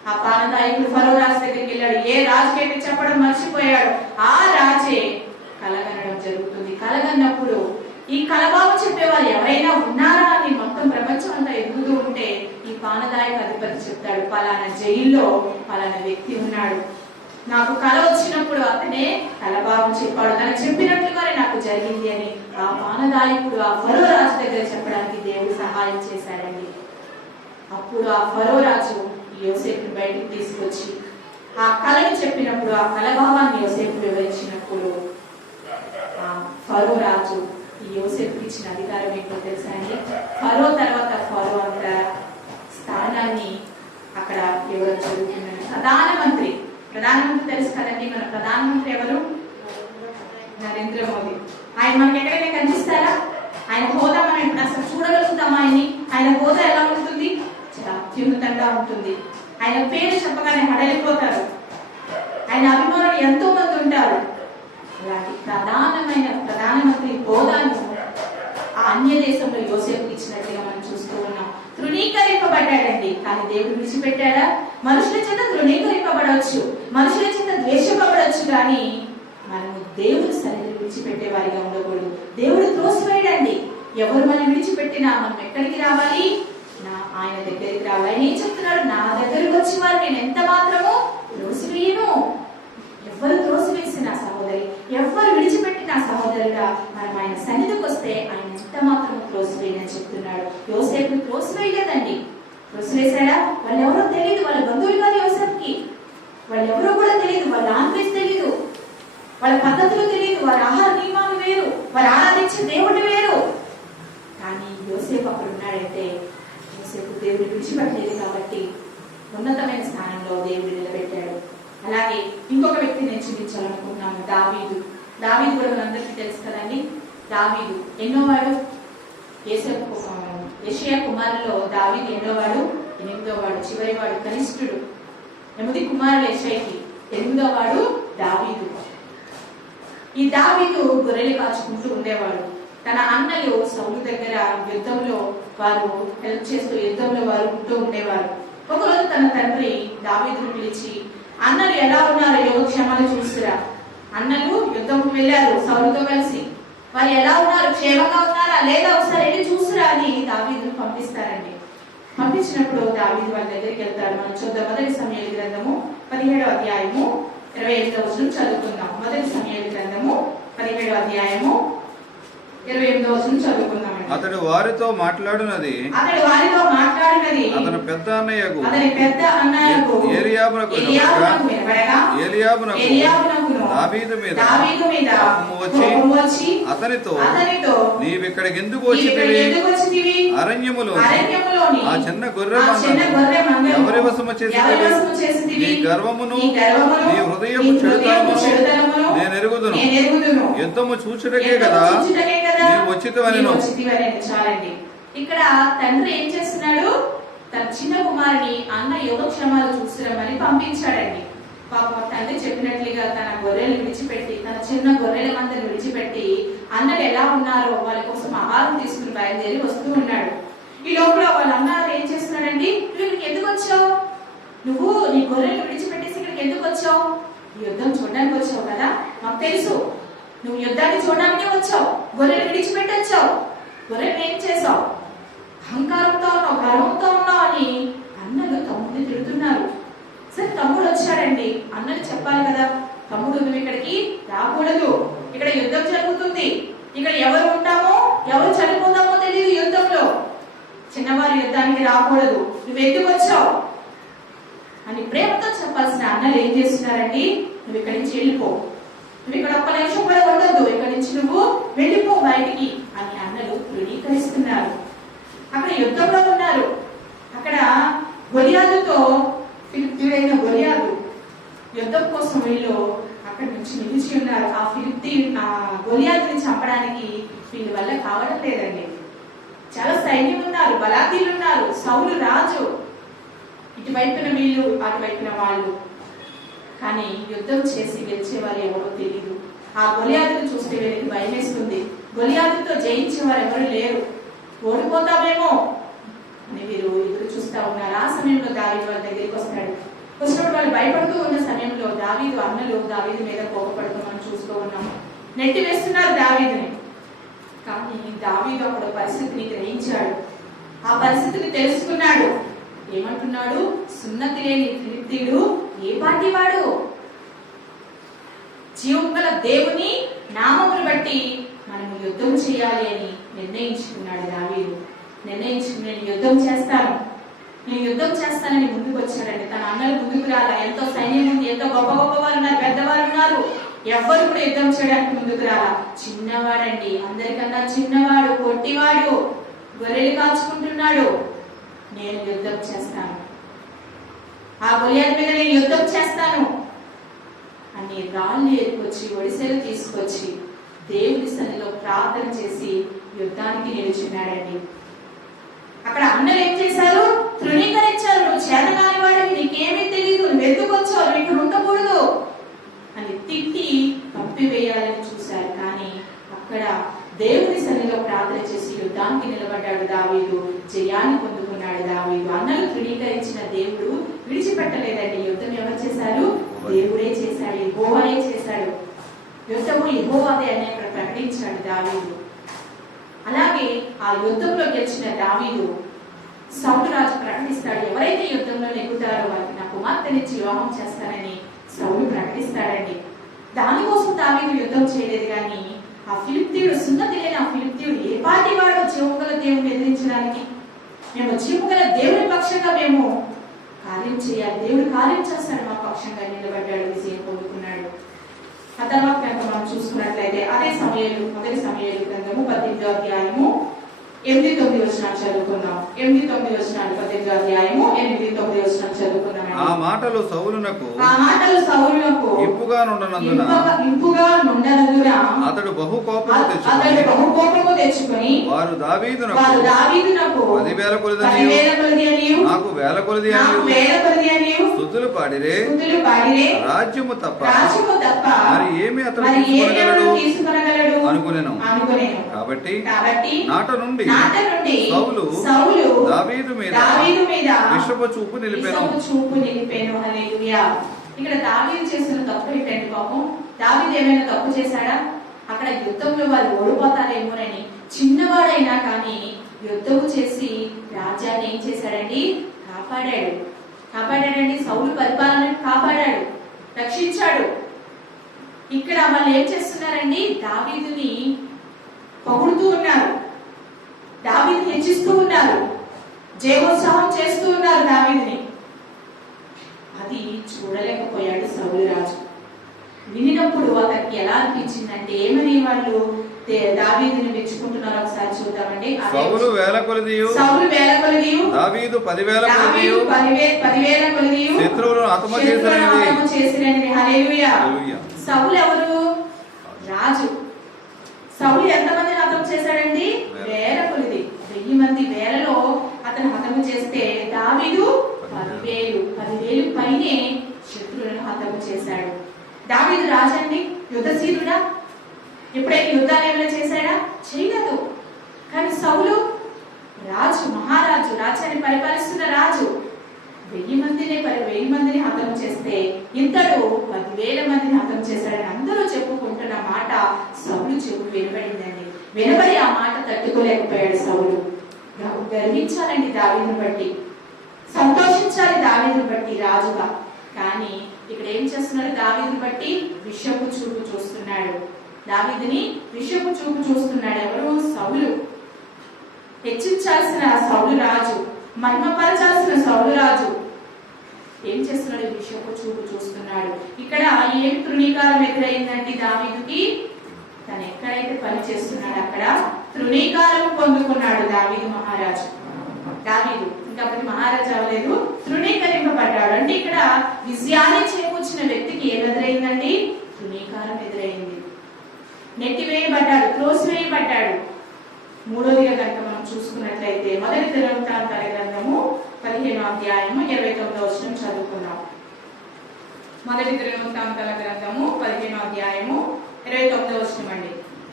ఆ పానదాయకుడు ఫరో రాజు దగ్గరికి వెళ్ళాడు, ఏ రాజుకైతే చెప్పడం మర్చిపోయాడు, ఆ రాజే కలగనడం జరుగుతుంది. కలగన్నప్పుడు ఈ కలబాబు చెప్పేవారు ఎవరైనా ఉన్నారా అని మొత్తం ప్రపంచం అంతా ఎదుగుతూ ఉంటే ఈ పానదాయక అధిపతి చెప్తాడు, పలానా జైల్లో పలానా వ్యక్తి ఉన్నాడు, నాకు కల వచ్చినప్పుడు అతనే కలబాబు చెప్పాడు, తను చెప్పినట్లుగానే నాకు జరిగింది అని ఆ పానదాయకుడు ఆ ఫరో రాజు దగ్గర చెప్పడానికి దేవుడు సహాయం చేశాడండి. అప్పుడు ఆ ఫరో రాజు యోసేపుని బయటికి తీసుకొచ్చి ఆ కళను చెప్పినప్పుడు, ఆ కలభావాన్ని యోసేపు వివరించినప్పుడు ఆ ఫరో రాజు ఈ యోసేపుకి ఇచ్చిన అధికారం ఏంటో తెలుసా అండి? ఫరో తర్వాత ఫరో అంత స్థానాన్ని అక్కడ ఇవ్వడం జరుగుతుందని. ప్రధానమంత్రి తెలుసు కదండి, మన ప్రధానమంత్రి ఎవరు? నరేంద్ర మోదీ. ఆయన మనకి ఎక్కడైనా కనిపిస్తారా? ఆయన హోదా మనం ఇప్పుడు అసలు చూడగలుగుతామా? ఆయన హోదా ఎలా ఉంటుంది? చాలా అత్యున్నతంగా ఉంటుంది. ఆయన పేరు చెప్పగానే హడలిపోతారు, ఆయన అభిమానులు ఎంతో మంది ఉంటారు. అలాంటి ప్రధానమంత్రి హోదాను ఆ అన్య దేశంలో యోసేపు ఇచ్చినట్టుగా మనం చూస్తూ ఉన్నాం. తృణీకరింపబడ్డాడండి, కానీ దేవుడు విడిచిపెట్టాడా? మనుషుల చేత తృణీకరింపబడవచ్చు, మనుషుల చేత ద్వేషపడవచ్చు, కానీ మనము దేవుడు సన్నిధిని విడిచిపెట్టే వారిగా ఉండకూడదు. దేవుడు త్రోసివేయడండి, ఎవరు మనం విడిచిపెట్టినా మనం ఎక్కడికి రావాలి? ఆయన దగ్గరికి రావాలి. ఆయన ఏం చెప్తున్నాడు? నా దగ్గరకు వచ్చి వారు నేను ఎంత మాత్రము త్రోసివేయను. ఎవరు త్రోసివేసిన సహోదరి, ఎవరు విడిచిపెట్టిన సహోదరుగా మనం ఆయన సన్నిధికి వస్తే ఆయన ఎంత మాత్రము త్రోసివేయని చెప్తున్నాడు. యోసేపు త్రోసివేయలేదండి. త్రోసివేశాడా? వాళ్ళు ఎవరో తెలియదు, వాళ్ళ బంధువులు కాదు యోసేపుకి. వాళ్ళు ఎవరో కూడా తెలియదు, వాళ్ళ లాంగ్వేజ్ తెలియదు, వాళ్ళ పద్ధతులు తెలియదు, వారి ఆహార నియమాలు వేరు, వారు ఆరాధించే దేవుడు వేరు. కానీ యోసేపు అక్కడ ఉన్నాడంటే యోసేపు దేవుడు విడిచిపెట్టలేదు కాబట్టి ఉన్నతమైన స్థానంలో దేవుడు నిలబెట్టాడు. అలాగే ఇంకొక వ్యక్తి నేను చూపించాలనుకుంటున్నాను, దావీదు. దావీదు కూడా మనందరికీ తెలుసు కదండి. దావీదు ఎన్నోవాడు? యెషయా కుమారులో దావీదు ఎన్నోవాడు? 8వ వాడు, చివరి వాడు, కనిష్ఠుడు. 8 కుమారులు యెషయాకి, 8వ వాడు దావీదు. ఈ దావీదు గొర్రెలు కాచుకుంటూ ఉండేవాడు. తన అన్నలు సౌలు దగ్గర యుద్ధంలో వారు హెల్ప్ చేస్తూ యుద్ధంలో వారు ఉంటూ ఉండేవారు. ఒకరోజు తన తండ్రి దావీదును పిలిచి, అన్నలు ఎలా ఉన్నారో యోగక్షేమాలు చూస్తురా. అన్నలు యుద్ధంకు వెళ్ళారు సౌలుతో కలిసి, వారు ఎలా ఉన్నారు, క్షేమంగా ఉన్నారా లేదా ఒకసారి వెళ్ళి చూస్తురా అని దావీదును పంపిస్తారండి. పంపించినప్పుడు దావీదు వాళ్ళ దగ్గరికి వెళ్తారు. మనం చూద్దాం. 1 సమూయేలు గ్రంథము 17వ అధ్యాయము 28వ వచనం చదువుకుందాం. 1 సమూయేలు గ్రంథము 17వ అధ్యాయము 28వ వచనం చదువుకుందాం. అతడు వారితో మాట్లాడినది అతని పెద్ద అన్నయ్యకు ఏలీయాబునకు దావీదు మీద వచ్చి అతనితో, నీవిక్కడికి ఎందుకు వచ్చితివి? అరణ్యములో ఆ చిన్న గొర్రె మందను ఎవరి వశము చేసితివి? నీ గర్వమును నీ హృదయము చెడుతనమును నేను ఎరుగుదును. యుద్ధము చూచుటకే కదా నీవు వచ్చితివనెను. చాలండి. ఇక్కడ తండ్రి ఏం చేస్తున్నాడు? తన చిన్న కుమారుని అన్న యోగక్షేమాలు చూసిరమ్మని పంపించాడండి. పాపం తండ్రి చెప్పినట్లుగా తన గొర్రెలు విడిచిపెట్టి, తన చిన్న గొర్రెల మందను విడిచిపెట్టి అన్నలు ఎలా ఉన్నారో వాళ్ళ కోసం ఆహారం తీసుకుని బయలుదేరి వస్తూ ఉన్నాడు. ఈ లోపల వాళ్ళ అన్నారు ఏం చేస్తున్నాడండి? నువ్వు ఇక్కడికి ఎందుకు వచ్చావు? నువ్వు నీ గొర్రెలు విడిచిపెట్టేసి ఇక్కడికి ఎందుకు వచ్చావు? యుద్ధం చూడడానికి వచ్చావు కదా, మాకు తెలుసు. నువ్వు యుద్ధాన్ని చూడడానికి వచ్చావు, గొర్రెలు విడిచిపెట్టి వచ్చావు. గొర్రెలు ఏం చేసావు? అహంకారంతో ఉన్నావు, గర్వంతో ఉన్నావు అని అన్నలు తమ్ముడిని తిడుతున్నారు. సరే తమ్ముడు వచ్చాడండి, అన్నలు చెప్పాలి కదా, తమ్ముడు నువ్వు ఇక్కడికి రాకూడదు, ఇక్కడ యుద్ధం జరుగుతుంది, ఇక్కడ ఎవరు ఉంటామో ఎవరు చనిపోతామో తెలియదు, యుద్ధంలో చిన్నవారి యుద్ధానికి రాకూడదు, నువ్వు ఎందుకు వచ్చావు అని ప్రేమతో చెప్పాల్సిన అన్నలు ఏం చేస్తున్నారండి? నువ్వు ఇక్కడి నుంచి వెళ్ళిపో, నువ్వు ఇక్కడ ఒక్క నిమిషం కూడా ఉండొద్దు, ఇక్కడి నుంచి నువ్వు వెళ్ళిపో బయటికి అని అన్నలు ధృవీకరిస్తున్నారు. అక్కడ యుద్ధంలో ఉన్నారు. అక్కడ గొలియాతుతో, ఫిలిష్తీయుడైన గొలియాతు యుద్ధం కోసం వీళ్ళు అక్కడి నుంచి నిలిచి ఉన్నారు. ఆ గొలియాతుని చంపడానికి వీళ్ళ వల్ల కావడం లేదండి. చాలా సైన్యం ఉన్నారు, బలాదీలు ఉన్నారు, సౌలు రాజు, ఇటువైపున వీళ్ళు అటువైపున వాళ్ళు. కానీ యుద్ధం చేసి గెలిచేవారు ఎవరో తెలియదు. ఆ గొలియాతును చూస్తే వీళ్ళకి భయం వేస్తుంది. గొలియాతుతో జయించేవారు ఎవరు లేరు, ఓడిపోతామేమో అని వీరు ఎదురు చూస్తా ఉన్నారు. ఆ సమయంలో దావీదు వాళ్ళ దగ్గరికి వస్తాడు. వచ్చినప్పుడు వాళ్ళు భయపడుతూ ఉన్న సమయంలో దావీదు అన్నలు దావీదు మీద కోపపడుతూ మనం చూస్తూ ఉన్నాము. నెట్టి వేస్తున్నారు దావీదుని. కానీ దావీదు అప్పుడు పరిస్థితిని గ్రహించాడు, ఆ పరిస్థితిని తెలుసుకున్నాడు. ఏమంటున్నాడు? సున్నతి లేని ఫిలిష్తీయుడు ఏ పార్టీ వాడు? జీవం గల దేవుని నామమును బట్టి మనము యుద్ధం చేయాలి అని నిర్ణయించుకున్నాడు దావీదు. నిర్ణయించుకుని నేను యుద్ధం చేస్తాను, నేను యుద్ధం చేస్తానని ముందుకు వచ్చాడండి. తన అన్నలు ముందుకు రాలా. ఎంతో సైన్యం ఉంది, ఎంతో గొప్ప గొప్ప వారు ఉన్నారు, పెద్దవారు ఉన్నారు, ఎవ్వరు కూడా యుద్ధం చేయడానికి ముందుకు రాలా. చిన్నవాడండి, అందరికన్నా చిన్నవాడు, పొట్టివాడు, గొర్రెలు కాచుకుంటున్నాడు. నేను యుద్ధం చేస్తాను, ఆ గొలియాతు మీద నేను యుద్ధం చేస్తాను అని రాళ్ళు ఎత్తుకొచ్చి ఒడిసెలు తీసుకొచ్చి దేవుడి సన్నిధిలో ప్రార్థన చేసి యుద్ధానికి నిలుచున్నాడండి. అక్కడ అన్నలు ఏం చేశారు? తృణీకరించారు. నువ్వు చేతగాని వాడివి, నీకేమీ తెలియదు, నువ్వు ఎందుకు వచ్చావు, నువ్వు ఇక్కడ ఉండకూడదు అని తిట్టి పంపివేయాలని చూశారు. కానీ అక్కడ దేవుడి సన్నిధిలో ప్రార్థన చేసి యుద్ధానికి నిలబడ్డాడు దావీదు. జయాన్ని పొందుకున్నాడు దావీదు. అన్నలు తృణీకరించిన దేవుడు విడిచిపెట్టలేదండి. యుద్ధం ఎవరు చేశారు? దేవుడే చేశాడు, యెహోవాయే చేశాడు. యుద్ధము యెహోవాదే అని అక్కడ ప్రకటించాడు దావీదు. అలాగే ఆ యుద్ధంలో గెలిచిన దావీదు సౌలు రాజు ప్రకటిస్తాడు, ఎవరైతే యుద్ధంలో నెగ్గుతారో వారికి నా కుమార్తెనిచ్చి వివాహం చేస్తానని సౌలు ప్రకటిస్తాడండి. దానికోసం దావీదు యుద్ధం చేయలేదు, కానీ ఆ ఫిలిష్తీయుడు, సున్నతి లేని ఆ ఫిలిష్తీయుడు ఏ పాటి వాడో జీవముగల దేవుని ఎదిరించడానికి, మేము జీవముగల దేవుని పక్షంగా మేము కార్యం చేయాలి, దేవుడు కార్యం చేస్తాడు మా పక్షంగా నిలబడ్డాడు, విజయం పొందుకున్నాడు. ఆ తర్వాత కనుక మనం చూసుకున్నట్లయితే అదే సమయాలు, మొదటి సమయాలు గ్రంథము 18వ అధ్యాయము 8-9 వచనాలు చదువుకున్నాం. 8-9 వచనాలు 18వ అధ్యాయము 8-9 వచనాలు చదువుకున్నాం. ఆ మాటలు సౌలునకు ఇంపుగా నుండనందున అతడు బహు కోపము తెచ్చుకొని వారు దావీదునకు 10,000 కొలదనియు నాకు 1,000 కొలదనియు స్తుతులు పాడిరే, రాజ్యము తప్ప మరి ఏమి అతడు తీసుకొనగలడు అనుకునేను. కాబట్టి నాట నుండి సౌలు దావీదు మీద విషపు చూపు నిలిపెను. హల్లెలూయా. ఇక్కడ దావీదు చేసిన తప్పు ఏంటంటే, పాపం దావీదు ఏమైనా తప్పు చేశాడా? అక్కడ యుద్ధంలో వాళ్ళు ఓడిపోతారేమోనని చిన్నవాడైనా కానీ యుద్ధము చేసి రాజ్యాన్ని ఏం చేశాడండి? కాపాడాడండి. సౌలు పరిపాలన కాపాడాడు, రక్షించాడు. ఇక్కడ వాళ్ళు ఏం చేస్తున్నారండి? దావీదుని పొగుడుతూ ఉన్నారు, దావీదుని హెచ్చిస్తూ ఉన్నారు, జయోత్సాహం చేస్తూ ఉన్నారు దావీదుని. అది చూడలేకపోయాడు సౌలు రాజు. వినినప్పుడు అతనికి ఎలా అనిపించిందంటే, ఏమని వాళ్ళు దావీదుని మెచ్చుకుంటున్నారు ఒకసారి చూద్దామండి. సౌలు 1,000 కొలదియు దావీదు 10,000 కొలదియు శత్రువులను హతము చేసినని. హల్లెలూయా. సౌలు ఎవరు? రాజు. సౌలు ఎంతమందిని హతం చేశాడండి? 1,000 కొలది. 1000 మంది, 1000లో అతను హతము చేస్తే దావీదు 10,000 పైనే శత్రువులను హతము చేశాడు. దావీదు రాజండి, యుద్ధశీలుడా? ఎప్పుడైనా యుద్ధాలు ఏమైనా చేశాడా? చేయలేదు. కానీ సౌలు రాజు, మహారాజు, రాజ్యాన్ని పరిపాలిస్తున్న రాజు 1000 మందిని హతం చేస్తే ఇతడు 10,000 మందిని హతం చేశాడని అందరూ చెప్పుకుంటున్న మాట సౌలు చెవు వినబడిందండి. వినబడి ఆ మాట తట్టుకోలేకపోయాడు సౌలు. గర్వించాలండి దావీదుని బట్టి, సంతోషించాలి దావీదుని బట్టి రాజుగా. కానీ ఇక్కడ ఏం చేస్తున్నాడు? దావీదుని బట్టి విషపు చూపు చూస్తున్నాడు. దావీదుని విషపు చూపు చూస్తున్నాడు. ఎవరు? సౌలు. హెచ్చించాల్సిన సౌలు రాజు, మహిమపరచాల్సిన సౌలు రాజు ఏం చేస్తున్నాడు? విషపు చూపు చూస్తున్నాడు. ఇక్కడ ఏం తృణీకారం ఎదురైందండి దావీదుకి? తను ఎక్కడైతే పని చేస్తున్నాడు అక్కడ తృణీకారం పొందుకున్నాడు దావీదు మహారాజు. దావీదు ఇంకా మహారాజు అవ్వలేదు, తృణీకరింపబడ్డాడు. అంటే ఇక్కడ విజయాన్ని చేకూర్చిన వ్యక్తికి ఏం ఎదురైందండి? తృణీకారం ఎదురైంది. నెట్టివేయబడ్డాడు, త్రోసివేయబడ్డాడు. మూడోదిగా కనుక మనం చూసుకున్నట్లయితే మొదటి దినవృత్తాంతాల గ్రంథము 15వ అధ్యాయము 29వ వచనం చదువుకున్నాం. మొదటి దినవృత్తాంతాల గ్రంథము 15వ అధ్యాయము 29వ వచనం అండి.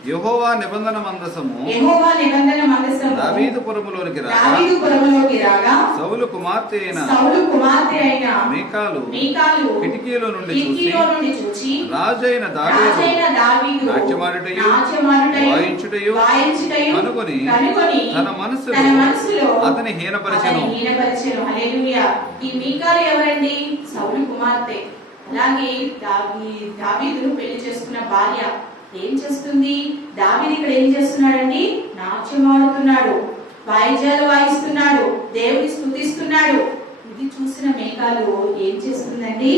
యెహోవా నిబంధన మందసము దావీదు పురములోనికి రాగా సౌలు కుమార్తె అయిన మీకాలు కిటికీలో నుండి చూచి రాజైన దావీదు నాట్యమాడుటయు వాయించుటయు కనుగొని తన మనస్సులో అతని హీనపరచెను. హల్లెలూయా. ఈ మీకాలు ఎవరండి? సౌలు కుమార్తె. అలాగే దావీదును పెళ్లి చేసుకున్న భార్య ఏం చేస్తుంది? దావీదు ఇక్కడ ఏం చేస్తున్నాడండి? నాట్యం ఆడుతున్నాడు, వాయిద్యాలు వాయిస్తున్నాడు, దేవుని స్తుతిస్తున్నాడు. ఇది చూసిన మేకాలు ఏం చేస్తుందండి?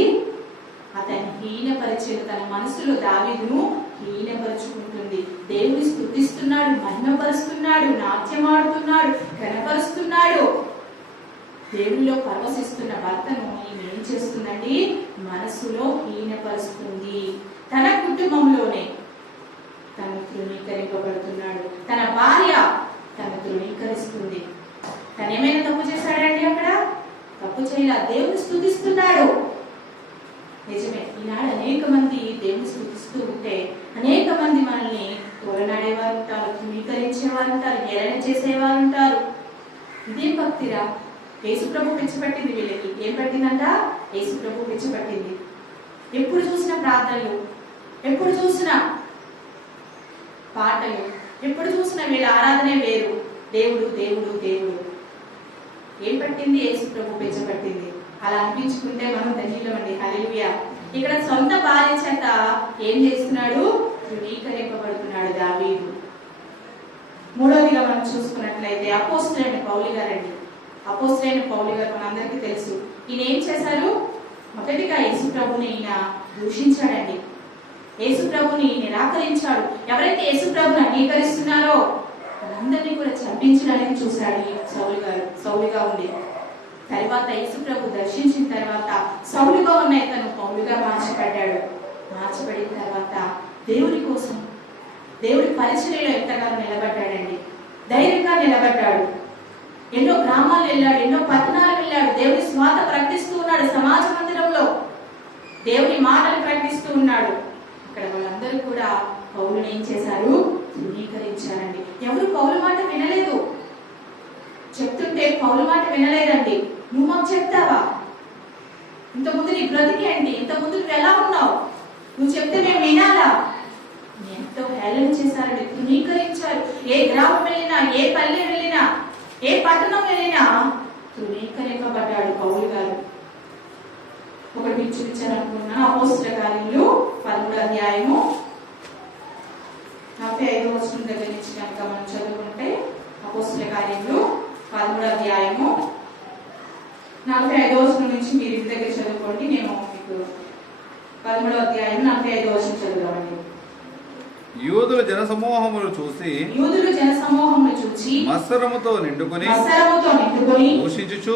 అతన్ని హీనపరిచేది. తన మనసులో దావీదును హీనపరుచుకుంటుంది. దేవుని స్తుతిస్తున్నాడు, మహిమపరుస్తున్నాడు, నాట్యం ఆడుతున్నాడు, కనపరుస్తున్నాడు. దేవునిలో పరవశిస్తున్న భర్తను ఈమె ఏం చేస్తుందండి? మనసులో హీనపరుస్తుంది. తన కుటుంబంలోనే తను తృణీకరింపబడుతున్నాడు. తన భార్య తను తృణీకరిస్తుంది. తను ఏమైనా తప్పు చేశాడండి? అక్కడ తప్పు చేయాల, దేవుని స్తుతిస్తున్నాడు. నిజమే, ఈనాడు అనేక మంది దేవుని స్తుతిస్తూ ఉంటే అనేక మంది మనల్ని తోలనాడేవారు ఉంటారు, తృణీకరించేవారు ఉంటారు, హేళన చేసేవారు ఉంటారు. ఇదేం భక్తిరా? యేసుప్రభు పిచ్చిపట్టింది వీళ్ళకి. ఏం పట్టిందంట? యేసుప్రభు పిచ్చిపట్టింది. ఎప్పుడు చూసిన ప్రార్థనలు, ఎప్పుడు చూసిన పాటలు, ఎప్పుడు చూసినా వీళ్ళ ఆరాధనే వేరు. దేవుడు దేవుడు దేవుడు. ఏం పట్టింది? యేసు ప్రభు పెంచబట్టింది. అలా అనిపించుకుంటే మనం ధన్యులమండి. హల్లెలూయా. ఇక్కడ సొంత భార్య చేత ఏం చేస్తున్నాడు? ధృవీకరింపబడుతున్నాడు దావీదు. మూడవదిగా మనం చూసుకున్నట్లయితే అపోస్తలుడైన పౌలు గారండి. అపోస్తలుడైన పౌలు గారు మనందరికీ తెలుసు. ఈయన ఏం చేశారు? మొదటిగా యేసు ప్రభుని ఈయన దూషించాడండి. యేసు ప్రభుని నిరాకరించాడు. ఎవరైతే యేసు ప్రభుని అంగీకరిస్తున్నారో వాళ్ళందరినీ కూడా చంపించడానికి చూశాడు ఈ సౌలుగా ఉండి. తర్వాత యేసు ప్రభు దర్శించిన తర్వాత సౌలుగా ఉన్న ఇతను పౌలుగా మార్చబడ్డాడు. మార్చబడిన తర్వాత దేవుడి కోసం, దేవుడి పరిచర్యలో ఎంతగానో నిలబడ్డాడండి. ధైర్యంగా నిలబడ్డాడు. ఎన్నో గ్రామాలు వెళ్ళాడు, ఎన్నో పట్టణాలు వెళ్ళాడు. దేవుడి స్వాత ప్రకటిస్తూ ఉన్నాడు. సమాజ మందిరంలో దేవుడి మాటలు ప్రకటిస్తూ ఉన్నాడు. ఇక్కడ వాళ్ళందరూ కూడా పౌలుని ఏం చేశారు? ధృవీకరించారండి. ఎవరు పౌలు మాట వినలేదు. చెప్తుంటే పౌలు మాట వినలేదండి. నువ్వు మాకు చెప్తావా? ఇంతకుముందు నీ బ్రతికి ఏంటి? ఇంతకుముందు నువ్వు ఎలా ఉన్నావు? నువ్వు చెప్తే మేము వినాలా? ఎంతో హేళన చేశారండి. ధృవీకరించారు. ఏ గ్రామం వెళ్ళినా, ఏ పల్లె వెళ్ళినా, ఏ పట్టణం వెళ్ళినా ధృవీకరింపబడ్డాడు పౌలు గారు. ఒకటి చూపించాలనుకున్నా అపోస్తలుల కార్యములు 13వ అధ్యాయము 45వ వచనం దగ్గర నుంచి కనుక మనం చదువుకుంటే, అపోస్తలుల కార్యములు 13వ అధ్యాయము 45వ వచనం నుంచి మీరు ఇంటి దగ్గర చదువుకోండి. నేను మీకు 13వ అధ్యాయం 45వ వచనం చదువుదామండి. యూదుల జనసమూహమును చూసి మత్సరముతో నిండుకొని దూషించుచు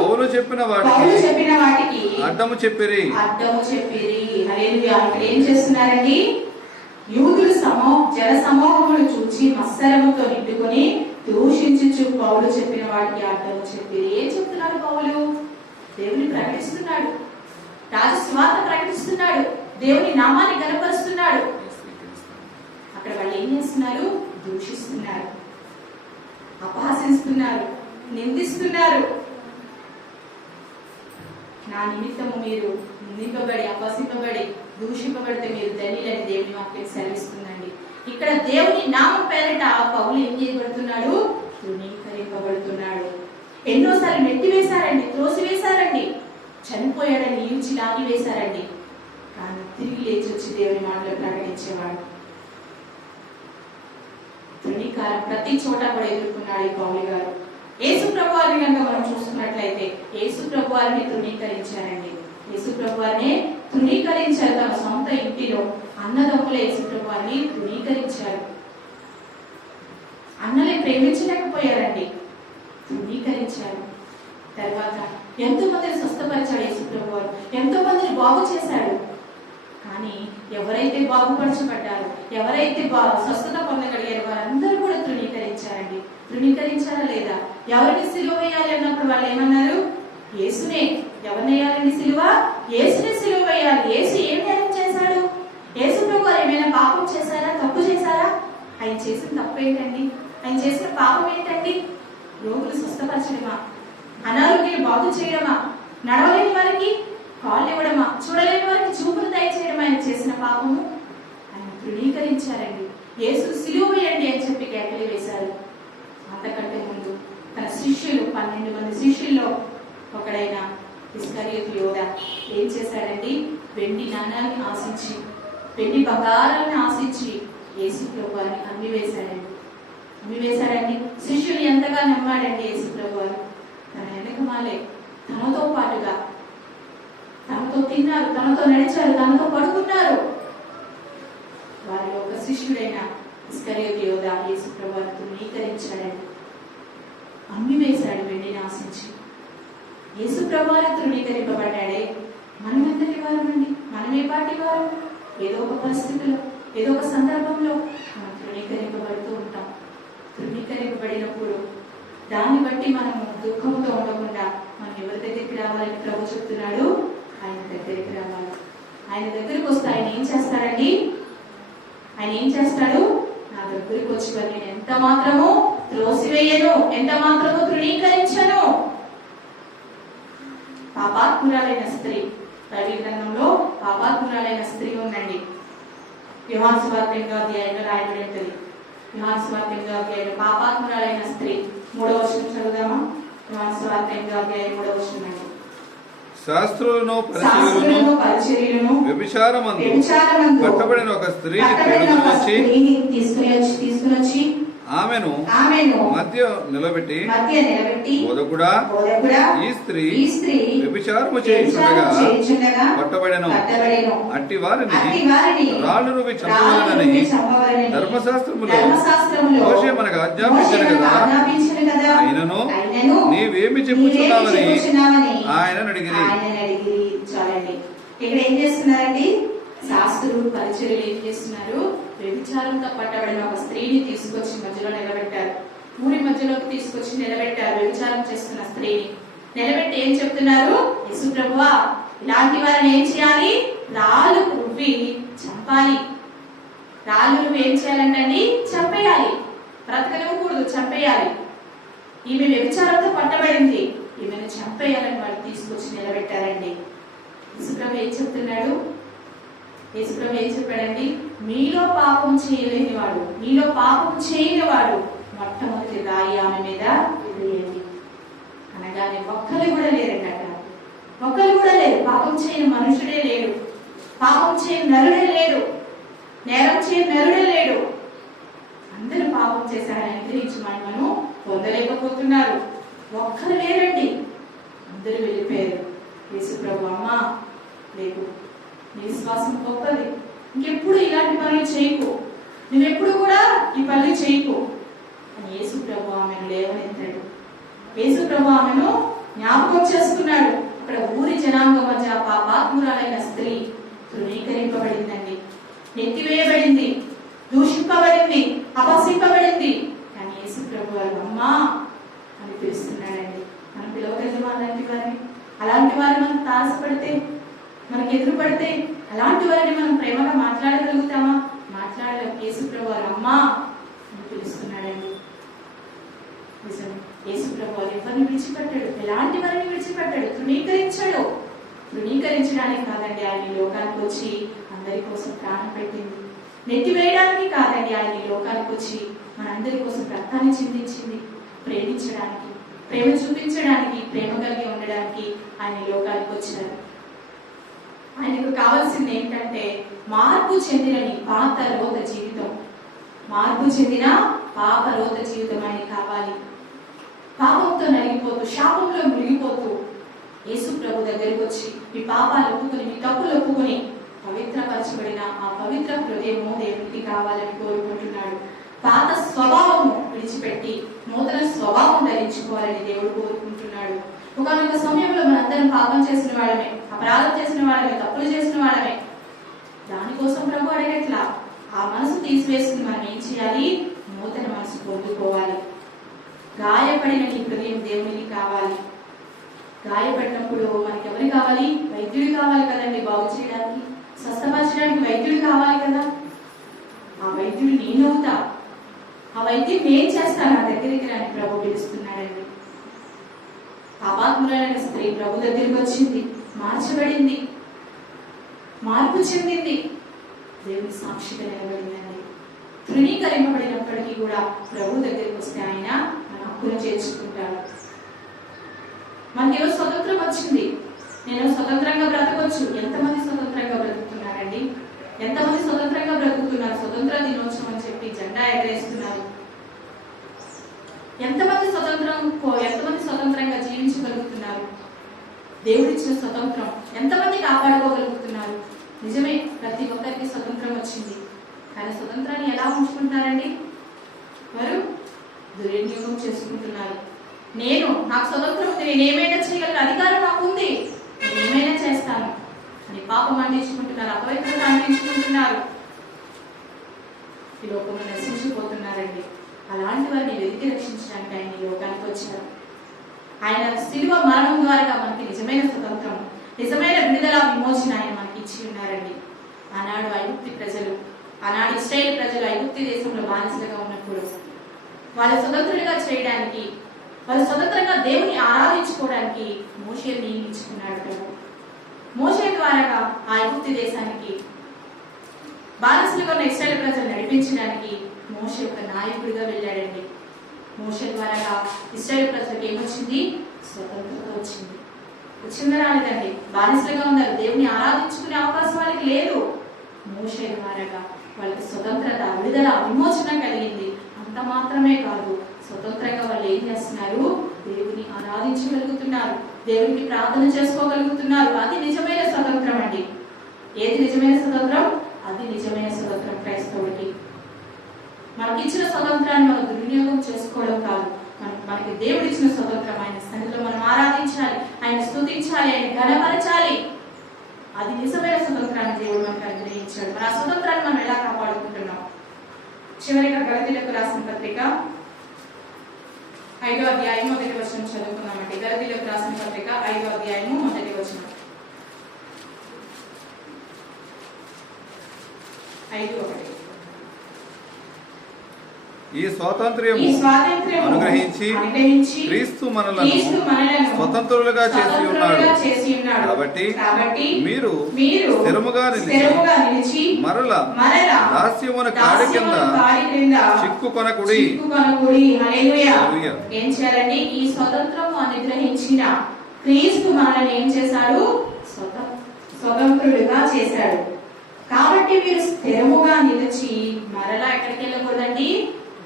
పౌలు చెప్పిన వాటికి అడ్డము చెప్పిరి. హల్లెలూయా. ఇక్కడ ఏం చేస్తున్నారండి? యూదుల జన సమూహమును చూచి మత్సరముతో నిండుకొని దూషించుచు పౌలు చెప్పిన వాటికి అడ్డము చెప్పిరి. ఏం చెప్తున్నాడు పౌలు? దేవుని ప్రకటిస్తున్నాడు. రాజ స్వాత ప్రకటిస్తున్నాడు. దేవుని నామాన్ని గణపరుస్తున్నాడు. అక్కడ వాళ్ళు ఏం చేస్తున్నారు? దూషిస్తున్నారు, అపహాసిస్తున్నారు, నిందిస్తున్నారు. నా నిమిత్తము మీరు నిందింపబడి, అపహసింపబడి, దూషింపబడితే మీరు ధన్యులని దేవుని వాక్యం సెలవిస్తుందండి. ఇక్కడ దేవుని నామం పేరిట పౌలు ఏం చేయబడుతున్నాడు? ధృవీకరింపబడుతున్నాడు. ఎన్నోసార్లు నెట్టివేశారండి, త్రోసివేశారండి, చనిపోయాడని ఈడ్చి లాగి వేశారండి. కానీ తిరిగి లేచి వచ్చి దేవుని మాటలు ప్రకటించేవాడు. ధృవీకారం ప్రతి చోట కూడా ఎదుర్కొన్నాడు ఈ పౌలు గారు. యేసు ప్రభు వారిని కనుక మనం చూసుకున్నట్లయితే యేసు ప్రభు వారిని ధృవీకరించారండి. యేసు ప్రభు వారిని ధృవీకరించారు. తమ సొంత ఇంటిలో అన్నదమ్ముల యేసు ప్రభు వారిని ధృవీకరించారు. అన్నలే ప్రేమించలేకపోయారండి, ధృవీకరించారు. తర్వాత ఎంతో మందిని స్వస్థపరిచాడు యేసు ప్రభు వారు. ఎంతో మందిని బాగు చేశాడు. కానీ ఎవరైతే బాగుపరచబడ్డారో, ఎవరైతే స్వస్థత పొందగలిగారో వారందరూ కూడా ధృవీకరించారండి. ధృవీకరించారా లేదా? ఎవరిని సిలువ వేయాలి అన్నప్పుడు వాళ్ళు ఏమన్నారు? యేసునే. ఎవరిని వేయాలండి సిలువ? యేసునే సిలువ వేయాలి. యేసు ఏం న్యాయం చేశాడు? యేసు ప్రభు వారు ఏమైనా పాపం చేశారా? తప్పు చేశారా? ఆయన చేసిన తప్పు ఏంటండి? ఆయన చేసిన పాపం ఏంటండి? రోగులు స్వస్థపరచడమా? అనారోగ్యాలు బాగు చేయడమా? నడవలేని వారికి కాళ్ళు ఇవ్వడమా? చూడలేని వారికి చూపును దయచేయడం ఆయన చేసిన పాపము? ఆయన ధృవీకరించారండి. యేసు సిలువ వేయండి అని చెప్పి కేకలు వేశారు. అంతకంటే ముందు తన శిష్యులు 12 మంది శిష్యుల్లో ఒకడైన ఇస్కరియోతు యోధ ఏం చేశాడండి? వెండి నాణాన్ని ఆశించి, వెండి బంగారాన్ని ఆశించి యేసు ప్రభువారిని అమ్మివేశాడండి. శిష్యులు ఎంతగా నమ్మాడండి యేసు ప్రభువారు. తన వెనకమాలే తనతో పాటుగా తనతో తిన్నారు, తనతో నడిచారు, తనతో పడుకున్నారు. వారిలో ఒక శిష్యుడైన ఇస్కరియోతు యోధ యేసు ప్రభువారిని ధృవీకరించాడండి. అమ్మివేశాడు వెండిని ఆశించి. యేసు ప్రభువారు ధృవీకరింపబడ్డాడే. మనం ఎంతటి వారమండి? మనం ఏ పాటి వారు? ఏదో ఒక పరిస్థితిలో, ఏదో ఒక సందర్భంలో మనం ధృవీకరింపబడుతూ ఉంటాం. ధృవీకరింపబడినప్పుడు దాన్ని బట్టి మనము దుఃఖంతో ఉండకుండా మనం ఎవరి దగ్గరికి రావాలని ప్రభు చెప్తున్నాడు? ఆయన దగ్గరికి రావాలి. ఆయన దగ్గరికి వస్తే ఆయన ఏం చేస్తాడండి? ఆయన ఏం చేస్తాడు? నా దగ్గరికి వచ్చి నేను ఎంత మాత్రము త్రోసివేయను, ఎంత మాత్రము ధృవీకరించను. పాపాత్మురాలైన స్త్రీ, బైబిల్ గ్రంథంలో పాపాత్మురాలైన స్త్రీ ఉందండి. యోహాను సువార్త 8వ అధ్యాయంలో రాయబడి ఉంటుంది. యోహాను సువార్త 8వ అధ్యాయంలో పాపాత్మురాలైన స్త్రీ 3వ వచనం చదువుదామా? యోహాను సువార్త 8వ అధ్యాయం 3వ వచనం అండి. శాస్త్రులను శాస్త్రులను పరిచర్యలను వ్యభిచారమందు వ్యభిచారమందు పట్టబడిన ఒక స్త్రీని పట్టబడిన ఒక స్త్రీని తీసుకుని వచ్చి ఆమెను మధ్య నిలబెట్టి బోధకుడా ఈ స్త్రీ వ్యభిచారము చేయుచుండగా పట్టబడెను. అట్టి వారిని రాళ్ళు రువి చంపవలెనని ధర్మశాస్త్రములో మోషే మనకు ఆజ్ఞాపించను కదా, ఆయనను నీవేమి చెప్పుచున్నావని ఆయనను అడిగిరి. చాలండి. ఇక్కడ ఏం చేస్తున్నారండి? శాస్త్రులు పరిచర్యలు ఏం చేస్తున్నారు? వ్యభిచారంతో పట్టబడిన ఒక స్త్రీని తీసుకొచ్చి మధ్యలో నిలబెట్టారు. ఊరి మధ్యలోకి తీసుకొచ్చి నిలబెట్టారు. వ్యభిచారం చేస్తున్న స్త్రీని నిలబెట్టి ఏం చెప్తున్నారు? యేసు ప్రభువా, ఇలాంటి వారిని ఏం చేయాలి? రాళ్ళు రువ్వి చంపాలి. రాళ్ళు రువ్వి ఏం చేయాలంటండి? చంపేయాలి. బ్రతకనివ్వకూడదు, చంపేయాలి. ఈమె వ్యభిచారంతో పట్టబడింది, ఈమెను చంపేయాలని వాళ్ళు తీసుకొచ్చి నిలబెట్టారండి. యేసుప్రభు ఏం చెప్తున్నాడు? యేసుప్రభు ఏం చెప్పాడండి? మీలో పాపం చేయలేని వాడు, మీలో పాపం చేయని వాడు మొట్టమొదటి రాయి ఆమె మీద వేయండి అనగానే ఒక్కరు కూడా లేరండి. అక్కడ ఒక్కరు కూడా లేరు. పాపం చేయని మనుషుడే లేడు, పాపం చేయని నరుడే లేడు, నేరం చేయని నరుడే లేడు. అందరూ పాపం చేశారని అంతరించి మనము పొందలేకపోతున్నారు. ఒక్కరు లేరండి, అందరూ వెళ్ళిపోయారు. యేసుప్రభు అమ్మా లేదు, నీ విశ్వాసం గొప్పది, ఇంకెప్పుడు ఇలాంటి పనులు చేయకు, నువ్వెప్పుడు కూడా ఈ పనులు చేయకు అని యేసుప్రభు ఆమెను లేవనెత్తాడు. యేసుప్రభు ఆమెను జ్ఞాపకం చేసుకున్నాడు. అక్కడ ఊరి జనాంగం మధ్య పాపాత్మురాలైన స్త్రీ తృణీకరింపబడిందండి, నెత్తివేయబడింది, దూషింపబడింది, అపహసింపబడింది. కానీ యేసుప్రభు వారు అమ్మా అని పిలుస్తున్నాడండి. మనం పిలవగలిగిన అలాంటి వారిని, అలాంటి వారు మనం తారసపడితే, మనకి ఎదురుపడితే అలాంటి వారిని మనం ప్రేమగా మాట్లాడగలుగుతామా? మాట్లాడలేం. యేసుప్రభు వారు అమ్మా అని పిలుస్తున్నాడండి. నిజం, యేసుప్రభు వారు ఎవరిని విడిచిపెట్టాడు, ఎలాంటి వారిని విడిచిపెట్టాడు, తృణీకరించాడు. తృణీకరించడానికి కాదండి ఆయన ఈ లోకానికి వచ్చి అందరి కోసం ప్రాణం పెట్టింది. నెట్టివేయడానికి కాదండి ఆయన ఈ లోకానికి వచ్చి మనందరి కోసం రక్తాన్ని చిందించింది. ప్రేమించడానికి, ప్రేమ చూపించడానికి, ప్రేమ కలిగి ఉండడానికి ఆయన ఈ లోకానికి వచ్చారు. ఆయనకు కావాల్సింది ఏంటంటే మార్పు చెందిన నీ పాత రోత జీవితం, మార్పు చెందిన పాప రోత జీవితం ఆయనకి కావాలి. పాపంతో నలిగిపోతూ, శాపంలో మునిగిపోతూ యేసు ప్రభు దగ్గరికి వచ్చి మీ పాపాలు ఒప్పుకొని, మీ తప్పులు ఒప్పుకొని పవిత్రపరచబడిన ఆ పవిత్ర హృదయము దేవునికి కావాలని కోరుకుంటున్నాడు. పాత స్వభావము విడిచిపెట్టి నూతన స్వభావం ధరించుకోవాలని దేవుడు కోరుకుంటున్నాడు. ఒకనొక సమయంలో మనందరం పాపం చేసిన వాళ్ళమే, అపరాధం చేసిన వాళ్ళమే, తప్పులు చేసిన వాళ్ళమే. దానికోసం ప్రభు అడగట్లా. ఆ మనసు తీసివేసుకుని మనం ఏం చేయాలి? నూతన మనసు పొందుకోవాలి. గాయపడిన నీ హృదయం దేవునికి కావాలి. గాయపడినప్పుడు మనకి ఎవరు కావాలి? వైద్యుడు కావాలి కదండి, బాగు చేయడానికి, స్వస్థపరచడానికి వైద్యుడు కావాలి కదా. ఆ వైద్యుడు నేనవుతా, ఆ వైద్యుడు నేను చేస్తాను, నా దగ్గరికి రాని ప్రభు పిలుస్తున్నాడండి. పాపాత్మురాలైన స్త్రీ ప్రభు దగ్గరికి వచ్చింది, మార్చబడింది, మార్పు చెందింది, దేవుని సాక్షిగా నిలబడిందండి. తృణీకరింపబడినప్పటికీ కూడా ప్రభు దగ్గరికి వస్తే ఆయన మన హక్కును చేర్చుకుంటాడు. మనకేమో స్వతంత్రం వచ్చింది, నేను స్వతంత్రంగా బ్రతకొచ్చు. ఎంతమంది స్వతంత్రంగా బ్రతుకుతున్నారండి? ఎంతమంది స్వతంత్రంగా బ్రతుకుతున్నారు? స్వతంత్ర దినోత్సవం అని చెప్పి జెండా ఎగరేస్తున్నారు. ఎంతమంది స్వతంత్రంగా జీవించగలుగుతున్నారు? దేవుడిచ్చిన స్వతంత్రం ఎంతమంది కాపాడుకోగలుగుతున్నారు? నిజమే, ప్రతి ఒక్కరికి స్వతంత్రం వచ్చింది. కానీ స్వతంత్రాన్ని ఎలా ఉంచుకుంటున్నారండి? వారు దుర్వినియోగం చేసుకుంటున్నారు. నాకు స్వతంత్రం ఉంది, నేను ఏమైనా చేయగలను, అధికారం నాకు ఉంది, నేను ఏమైనా చేస్తాను అని పాపం అందించుకుంటున్నారు, అపవిత్రత అందించుకుంటున్నారు. ఈ లోకంలో నశించిపోతున్నారండి. అలాంటి వారిని వెతికి రక్షించడానికి ఆయన ఈ లోకానికి వచ్చారు. ఆయన శిలువ మరణం ద్వారా మనకి నిజమైన స్వతంత్రం, నిజమైన విడుదల, విమోచన ఆయన మనకి ఇచ్చి ఉన్నారండి. ఆనాడు ఐగుప్తి ప్రజలు, ఆనాడు ఇశ్రాయేలు ప్రజలు ఐగుప్తి దేశంలో బానిసలుగా ఉన్నప్పుడు వాళ్ళ స్వతంత్రులుగా చేయడానికి, వాళ్ళు స్వతంత్రంగా దేవుని ఆరాధించుకోవడానికి మోషేను నియమించుకున్నాడు ప్రభు. మోషే ద్వారా ఆ ఐగుప్తి దేశానికి బానిసలుగా ఉన్న ఇశ్రాయేలు ప్రజలు నడిపించడానికి మోషే ఒక నాయకుడిగా వెళ్ళాడండి. మోషే ద్వారా ఇశ్రాయేలు ప్రజలకు ఏమొచ్చింది? స్వతంత్రత వచ్చింది. వచ్చింది రాలేదండి, బానిసలుగా ఉన్నారు. దేవుని ఆరాధించుకునే అవకాశం వాళ్ళకి లేదు. మోషే ద్వారా వాళ్ళకి స్వతంత్రత, విడుదల, విమోచన కలిగింది. అంత మాత్రమే కాదు, స్వతంత్రంగా వాళ్ళు ఏం చేస్తున్నారు? దేవుని ఆరాధించగలుగుతున్నారు, దేవునికి ప్రార్థన చేసుకోగలుగుతున్నారు. అది నిజమైన స్వతంత్రం అండి. ఏది నిజమైన స్వతంత్రం? అది నిజమైన స్వతంత్రం క్రైస్తవుడికి. మనకి ఇచ్చిన స్వతంత్రాన్ని మనం దుర్వినియోగం చేసుకోవడం కాదు. మనకి దేవుడు ఇచ్చిన స్వతంత్రం, ఆయన సన్నిధిలో మనం ఆరాధించాలి, ఆయన స్తుతించాలి, ఆయన ఘనపరచాలి. అది నిజమైన స్వతంత్రాన్ని దేవుడు మనకు అనుగ్రహించాడు. మన ఆ స్వతంత్రాన్ని మనం ఎలా కాపాడుకుంటున్నాం? చివరిగా గలతీయులకు రాసిన పత్రిక 5వ అధ్యాయం 1వ వచనం చదువుకున్నామండి. గలతీయులకు రాసిన పత్రిక 5వ అధ్యాయం 1వ వచనం. 5:1. ఈ స్వాతంత్ర్యము అనుగ్రహించి క్రీస్తు మనలను స్వతంత్రులుగా చేసి ఉన్నాడు. కాబట్టి మీరు స్థిరముగా నిలిచి మరల దాస్యమున కాడి కింద చిక్కుకొనకుడి. ఏం చేయాలండి? ఈ స్వతంత్రము అనుగ్రహించిన క్రీస్తు మనల్ని ఏం చేశాడు? స్వతంత్రులుగా చేశాడు. కాబట్టి మీరు స్థిరముగా నిలిచి మరలా ఎక్కడికి వెళ్ళకూడదండి?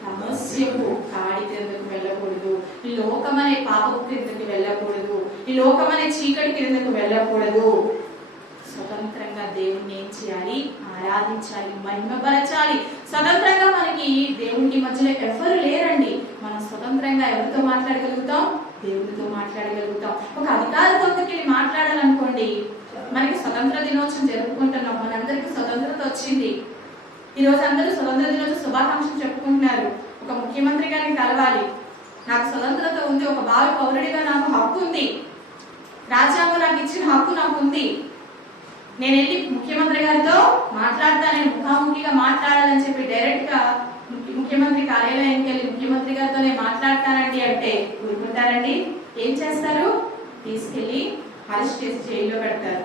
సమస్యకు కాడి క్రిందకు వెళ్ళకూడదు. ఈ లోకమనే పాపపు క్రిందకు వెళ్ళకూడదు. ఈ లోకమనే చీకటి క్రిందకు వెళ్ళకూడదు. స్వతంత్రంగా దేవుణ్ణి ఏం చేయాలి? ఆరాధించాలి, మహిమపరచాలి. స్వతంత్రంగా మనకి దేవునికి మధ్యలో ఎవరు లేరండి. మనం స్వతంత్రంగా ఎవరితో మాట్లాడగలుగుతాం? దేవుడితో మాట్లాడగలుగుతాం. ఒక అధికారితో వెళ్ళి మాట్లాడాలనుకోండి, మనకి స్వతంత్ర దినోత్సవం జరుపుకుంటున్నాం, మనందరికీ స్వతంత్రత వచ్చింది. ఈ రోజు అందరూ స్వతంత్ర దినోత్సవ శుభాకాంక్షలు చెప్పుకుంటున్నారు. ఒక ముఖ్యమంత్రి గారిని కలవాలి, నాకు స్వతంత్రత ఉంది, ఒక భావి పౌరుడిగా నాకు హక్కు ఉంది, రాజ్యాంగం నాకు ఇచ్చిన హక్కు నాకు ఉంది, నేను వెళ్ళి ముఖ్యమంత్రి గారితో మాట్లాడతానని ముఖాముఖిగా మాట్లాడాలని చెప్పి డైరెక్ట్ గా ముఖ్యమంత్రి కార్యాలయానికి వెళ్ళి ముఖ్యమంత్రి గారితో నేను మాట్లాడతానండి అంటే ఊరుకుంటారండి? ఏం చేస్తారు? తీసుకెళ్లి అరెస్ట్ చేసి జైల్లో పెడతారు.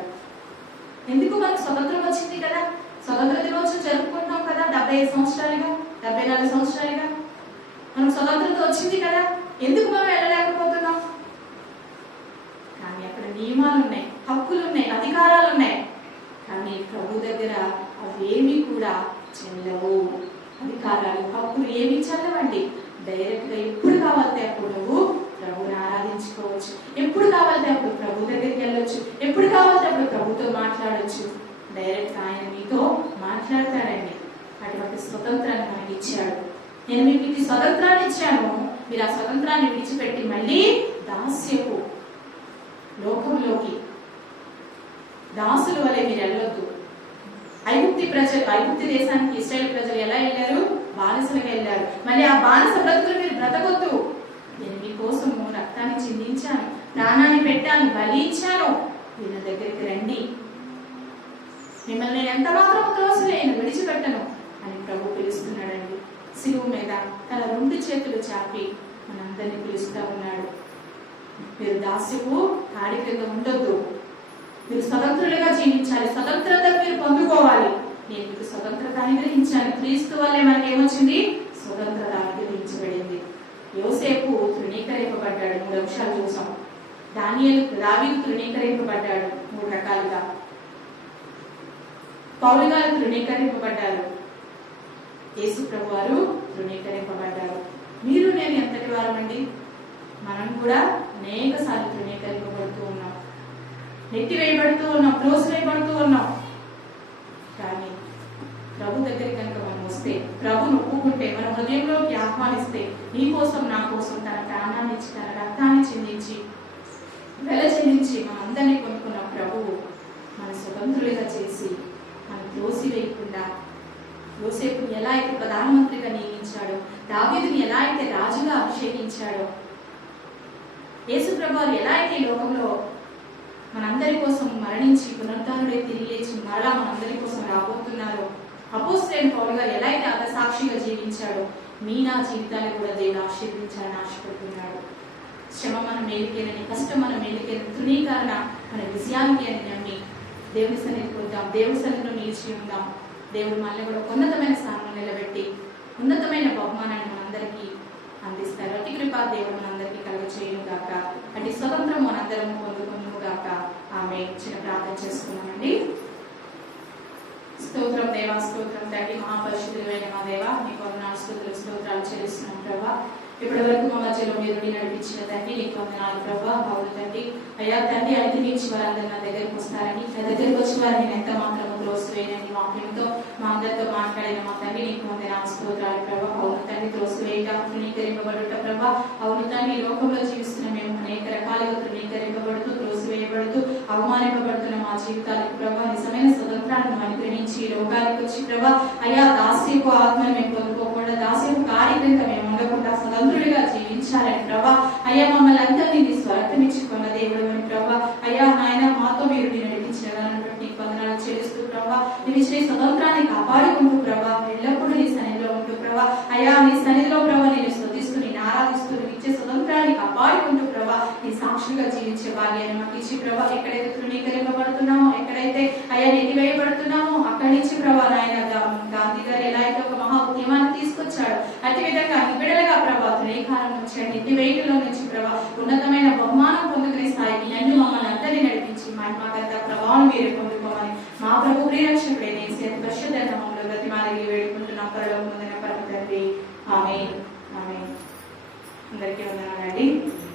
ఎందుకు? మనకు స్వతంత్రం వచ్చింది కదా, స్వతంత్ర దినోత్సవం జరుపుకుంటాం కదా. 75 సంవత్సరాలుగా, 74 సంవత్సరాలుగా మనకు స్వతంత్రత వచ్చింది కదా. ఎందుకు మనం వెళ్ళలేకపోతున్నాం? కానీ అక్కడ నియమాలు ఉన్నాయి, హక్కులు ఉన్నాయి, అధికారాలు ఉన్నాయి. కానీ ప్రభు దగ్గర అవేమీ కూడా చెల్లవు. అధికారాలు, హక్కులు ఏమి చెల్లవండి. డైరెక్ట్ గా ఎప్పుడు కావాలంటే అప్పుడు నువ్వు ప్రభుని ఆరాధించుకోవచ్చు, ఎప్పుడు కావాలంటే అప్పుడు ప్రభు దగ్గరికి వెళ్ళొచ్చు, ఎప్పుడు కావాలంటే అప్పుడు ప్రభుతో మాట్లాడొచ్చు. డైరెక్ట్ ఆయన మీతో మాట్లాడతాడండి. అటువంటి స్వతంత్రాన్ని మనకి ఇచ్చాడు. నేను మీకు ఈ స్వతంత్రాన్ని ఇచ్చాను, మీరు ఆ స్వతంత్రాన్ని విడిచిపెట్టి మళ్ళీ దాస్యపు లోకంలోకి దాసుల వలె మీరు వెళ్ళొద్దు. ఐగుప్తి దేశానికి ఇశ్రాయేలు ప్రజలు ఎలా వెళ్ళారు? బానిసలుగా వెళ్ళారు. మళ్ళీ ఆ బానిస బ్రతుకులు మీరు బ్రతకొద్దు. నేను మీకోసము రక్తాన్ని చిందించాను, ప్రాణాన్ని పెట్టాను, బలి ఇచ్చాను, వీళ్ళ దగ్గరికి రండి, మిమ్మల్ని నేను ఎంత మాత్రం త్రోసివేయను, విడిచిపెట్టను అని ప్రభు పిలుస్తున్నాడండి. శిలువ మీద తన 2 చేతులు చాపి మనందరినీ పిలుస్తా ఉన్నాడు. మీరు దాస్యపు కాడి క్రింద ఉండొద్దు, మీరు స్వతంత్రులుగా జీవించాలి, స్వతంత్రత మీరు పొందుకోవాలి. నేను మీకు స్వతంత్రత అనుగ్రహించాను. క్రీస్తు వల్లే మనకి ఏమొచ్చింది? స్వతంత్రత అనుగ్రహించబడింది. యోసేపు తృణీకరింపబడ్డాడు, 3 అంశాలు చూసాం. దావీదు తృణీకరింపబడ్డాడు 3 రకాలుగా. పౌలు గారు తృణీకరింపబడ్డారు, యేసు ప్రభు వారు తృణీకరింపబడ్డారు. మీరు నేను ఎంతటి వారమండి? మనం కూడా అనేక సార్లు తృణీకరింపబడుతూ ఉన్నాం, నెట్టివేయబడుతూ ఉన్నాం, త్రోసివేయబడుతూ ఉన్నాం. కానీ ప్రభు దగ్గరికి కనుక మనం వస్తే, ప్రభుని ఒప్పుకుంటే, మన హృదయంలోకి ఆహ్వానిస్తే, నీ కోసం నా కోసం తన ప్రాణాన్ని ఇచ్చి, తన రక్తాన్ని చిందించి, వెల చెల్లించి మనందరినీ కొనుక్కున్న ప్రభువు మన స్వతంత్రులుగా చేసి మనం త్రోసివేయకుండా, యోసేపుని ఎలా అయితే ప్రధానమంత్రిగా నియమించాడో, దావీదుని ఎలా అయితే రాజుగా అభిషేకించాడో, యేసు ప్రభువు ఎలా అయితే ఈ లోకంలో మనందరి కోసం మరణించి పునరుద్ధానుడై తిరిగి లేచి మరలా మనందరి కోసం రాబోతున్నారో, అపోస్తలుడైన పౌలు గారు ఎలా అయితే అగసాక్షిగా జీవించాడో, నా జీవితాన్ని కూడా దేవుడు ఆశీర్వదించాలని ఆశపడుతున్నాడు. శ్రమ మన మేలుకేనని, కష్టం మన మేలుకేనని, తృణీకరణ మన విజయానికి అని నమ్మి దేవుని సన్నిధికి వద్దాం, దేవుని సన్నిధిలో నిలిచి ఉందాం. దేవుడు మనల్ని కూడా ఉన్నతమైన స్థానంలో నిలబెట్టి ఉన్నతమైన బహుమానాన్ని మనందరికీ అందిస్తారు. అతి కృపా దేవుడు మనందరికీ కలుగచేయును గాక. అటు స్వతంత్రం మనందరం పొందుకుందుము గాక. ఆమె చిన్న ప్రార్థన చేసుకున్నామండి. స్తోత్రం దేవా, స్తోత్రం తండ్రి, మహాపరిశుద్ధులైన మా దేవా, నీకు వందనాలు, స్తుతులు, స్తోత్రాలు చెల్లిస్తున్నాం ప్రభా. ఇప్పటి వరకు మా మధ్యలో మీరు నడిపించిన తండ్రి నీకు వందనాలు ప్రభా. అవును తండ్రి, అయ్యా తండ్రి, అడిగి నుంచి వారందరూ నా దగ్గరకు వస్తారని, నా దగ్గరకు వచ్చి వారిని నేను ఎంత మాత్రము త్రోసివేయనని వాక్యంతో మా అందరితో మాట్లాడిన మా తండ్రి నీకు వందనాలు, స్తోత్రాలు ప్రభా. అవును తండ్రి, త్రోసివేయట, తృణీకరింపబడుట ప్రభా. అవును తండ్రి, ఈ లోకంలో జీవిస్తున్న మేము అనేక రకాలుగా తృణీకరింపబడుతూ, త్రోసివేయబడుతూ, అవమానింపబడుతున్న మా జీవితాలకు ప్రభా నిజమైన స్వతంత్రాన్ని అనుగ్రహించి ఈ లోకానికి వచ్చి ప్రభా అయ్యా దాస్యపు ఆత్మను మేము పొందుకోకుండా, దాస్యపు కార్యక్రమంగా మేము ఉండకుండా స్వతంత్రుడిగా జీవించాలని ప్రభా అయ్యా మమ్మల్ని అందరినీ నీ స్వార్థమిచ్చుకున్న దేవుడు అని ప్రభా అయ్యా నాయన మాతో మీరు నడిపించిన నీకు వందనాలు చెల్లిస్తూ ప్రభా నీ ఇచ్చిన స్వతంత్రాన్ని కాపాడుకుంటూ ప్రభా ఎల్లప్పుడూ నీ సన్నిధిలో ఉంటూ ప్రభా అయ్యా నీ సన్నిధిలో ప్రభా నేను స్తుతిస్తూ నేను ఆరాధిస్తూ నీకు ఇచ్చే స్వతంత్రాన్ని కాపాడుకుంటూ ప్రభా నీ సాక్షులుగా జీవించే భాగ్యాన్ని మాకు ఇచ్చి ప్రభా ఎక్కడైతే తృణీకరింపబడుతున్నామో, ఎక్కడైతే అయ్యా నెట్టివేయబడుతున్నామో అక్కడి నుంచి ప్రభా నాయన గాంధీ గారు ఎలా అయితే ఒక మహా ఉద్యమాన్ని తీసుకొచ్చాడు అతి విధంగా నిబిడలుగా ప్రభా తృణీకారం నుంచి నెట్టివేయటంలో నుంచి ప్రభా ఉన్నతమైన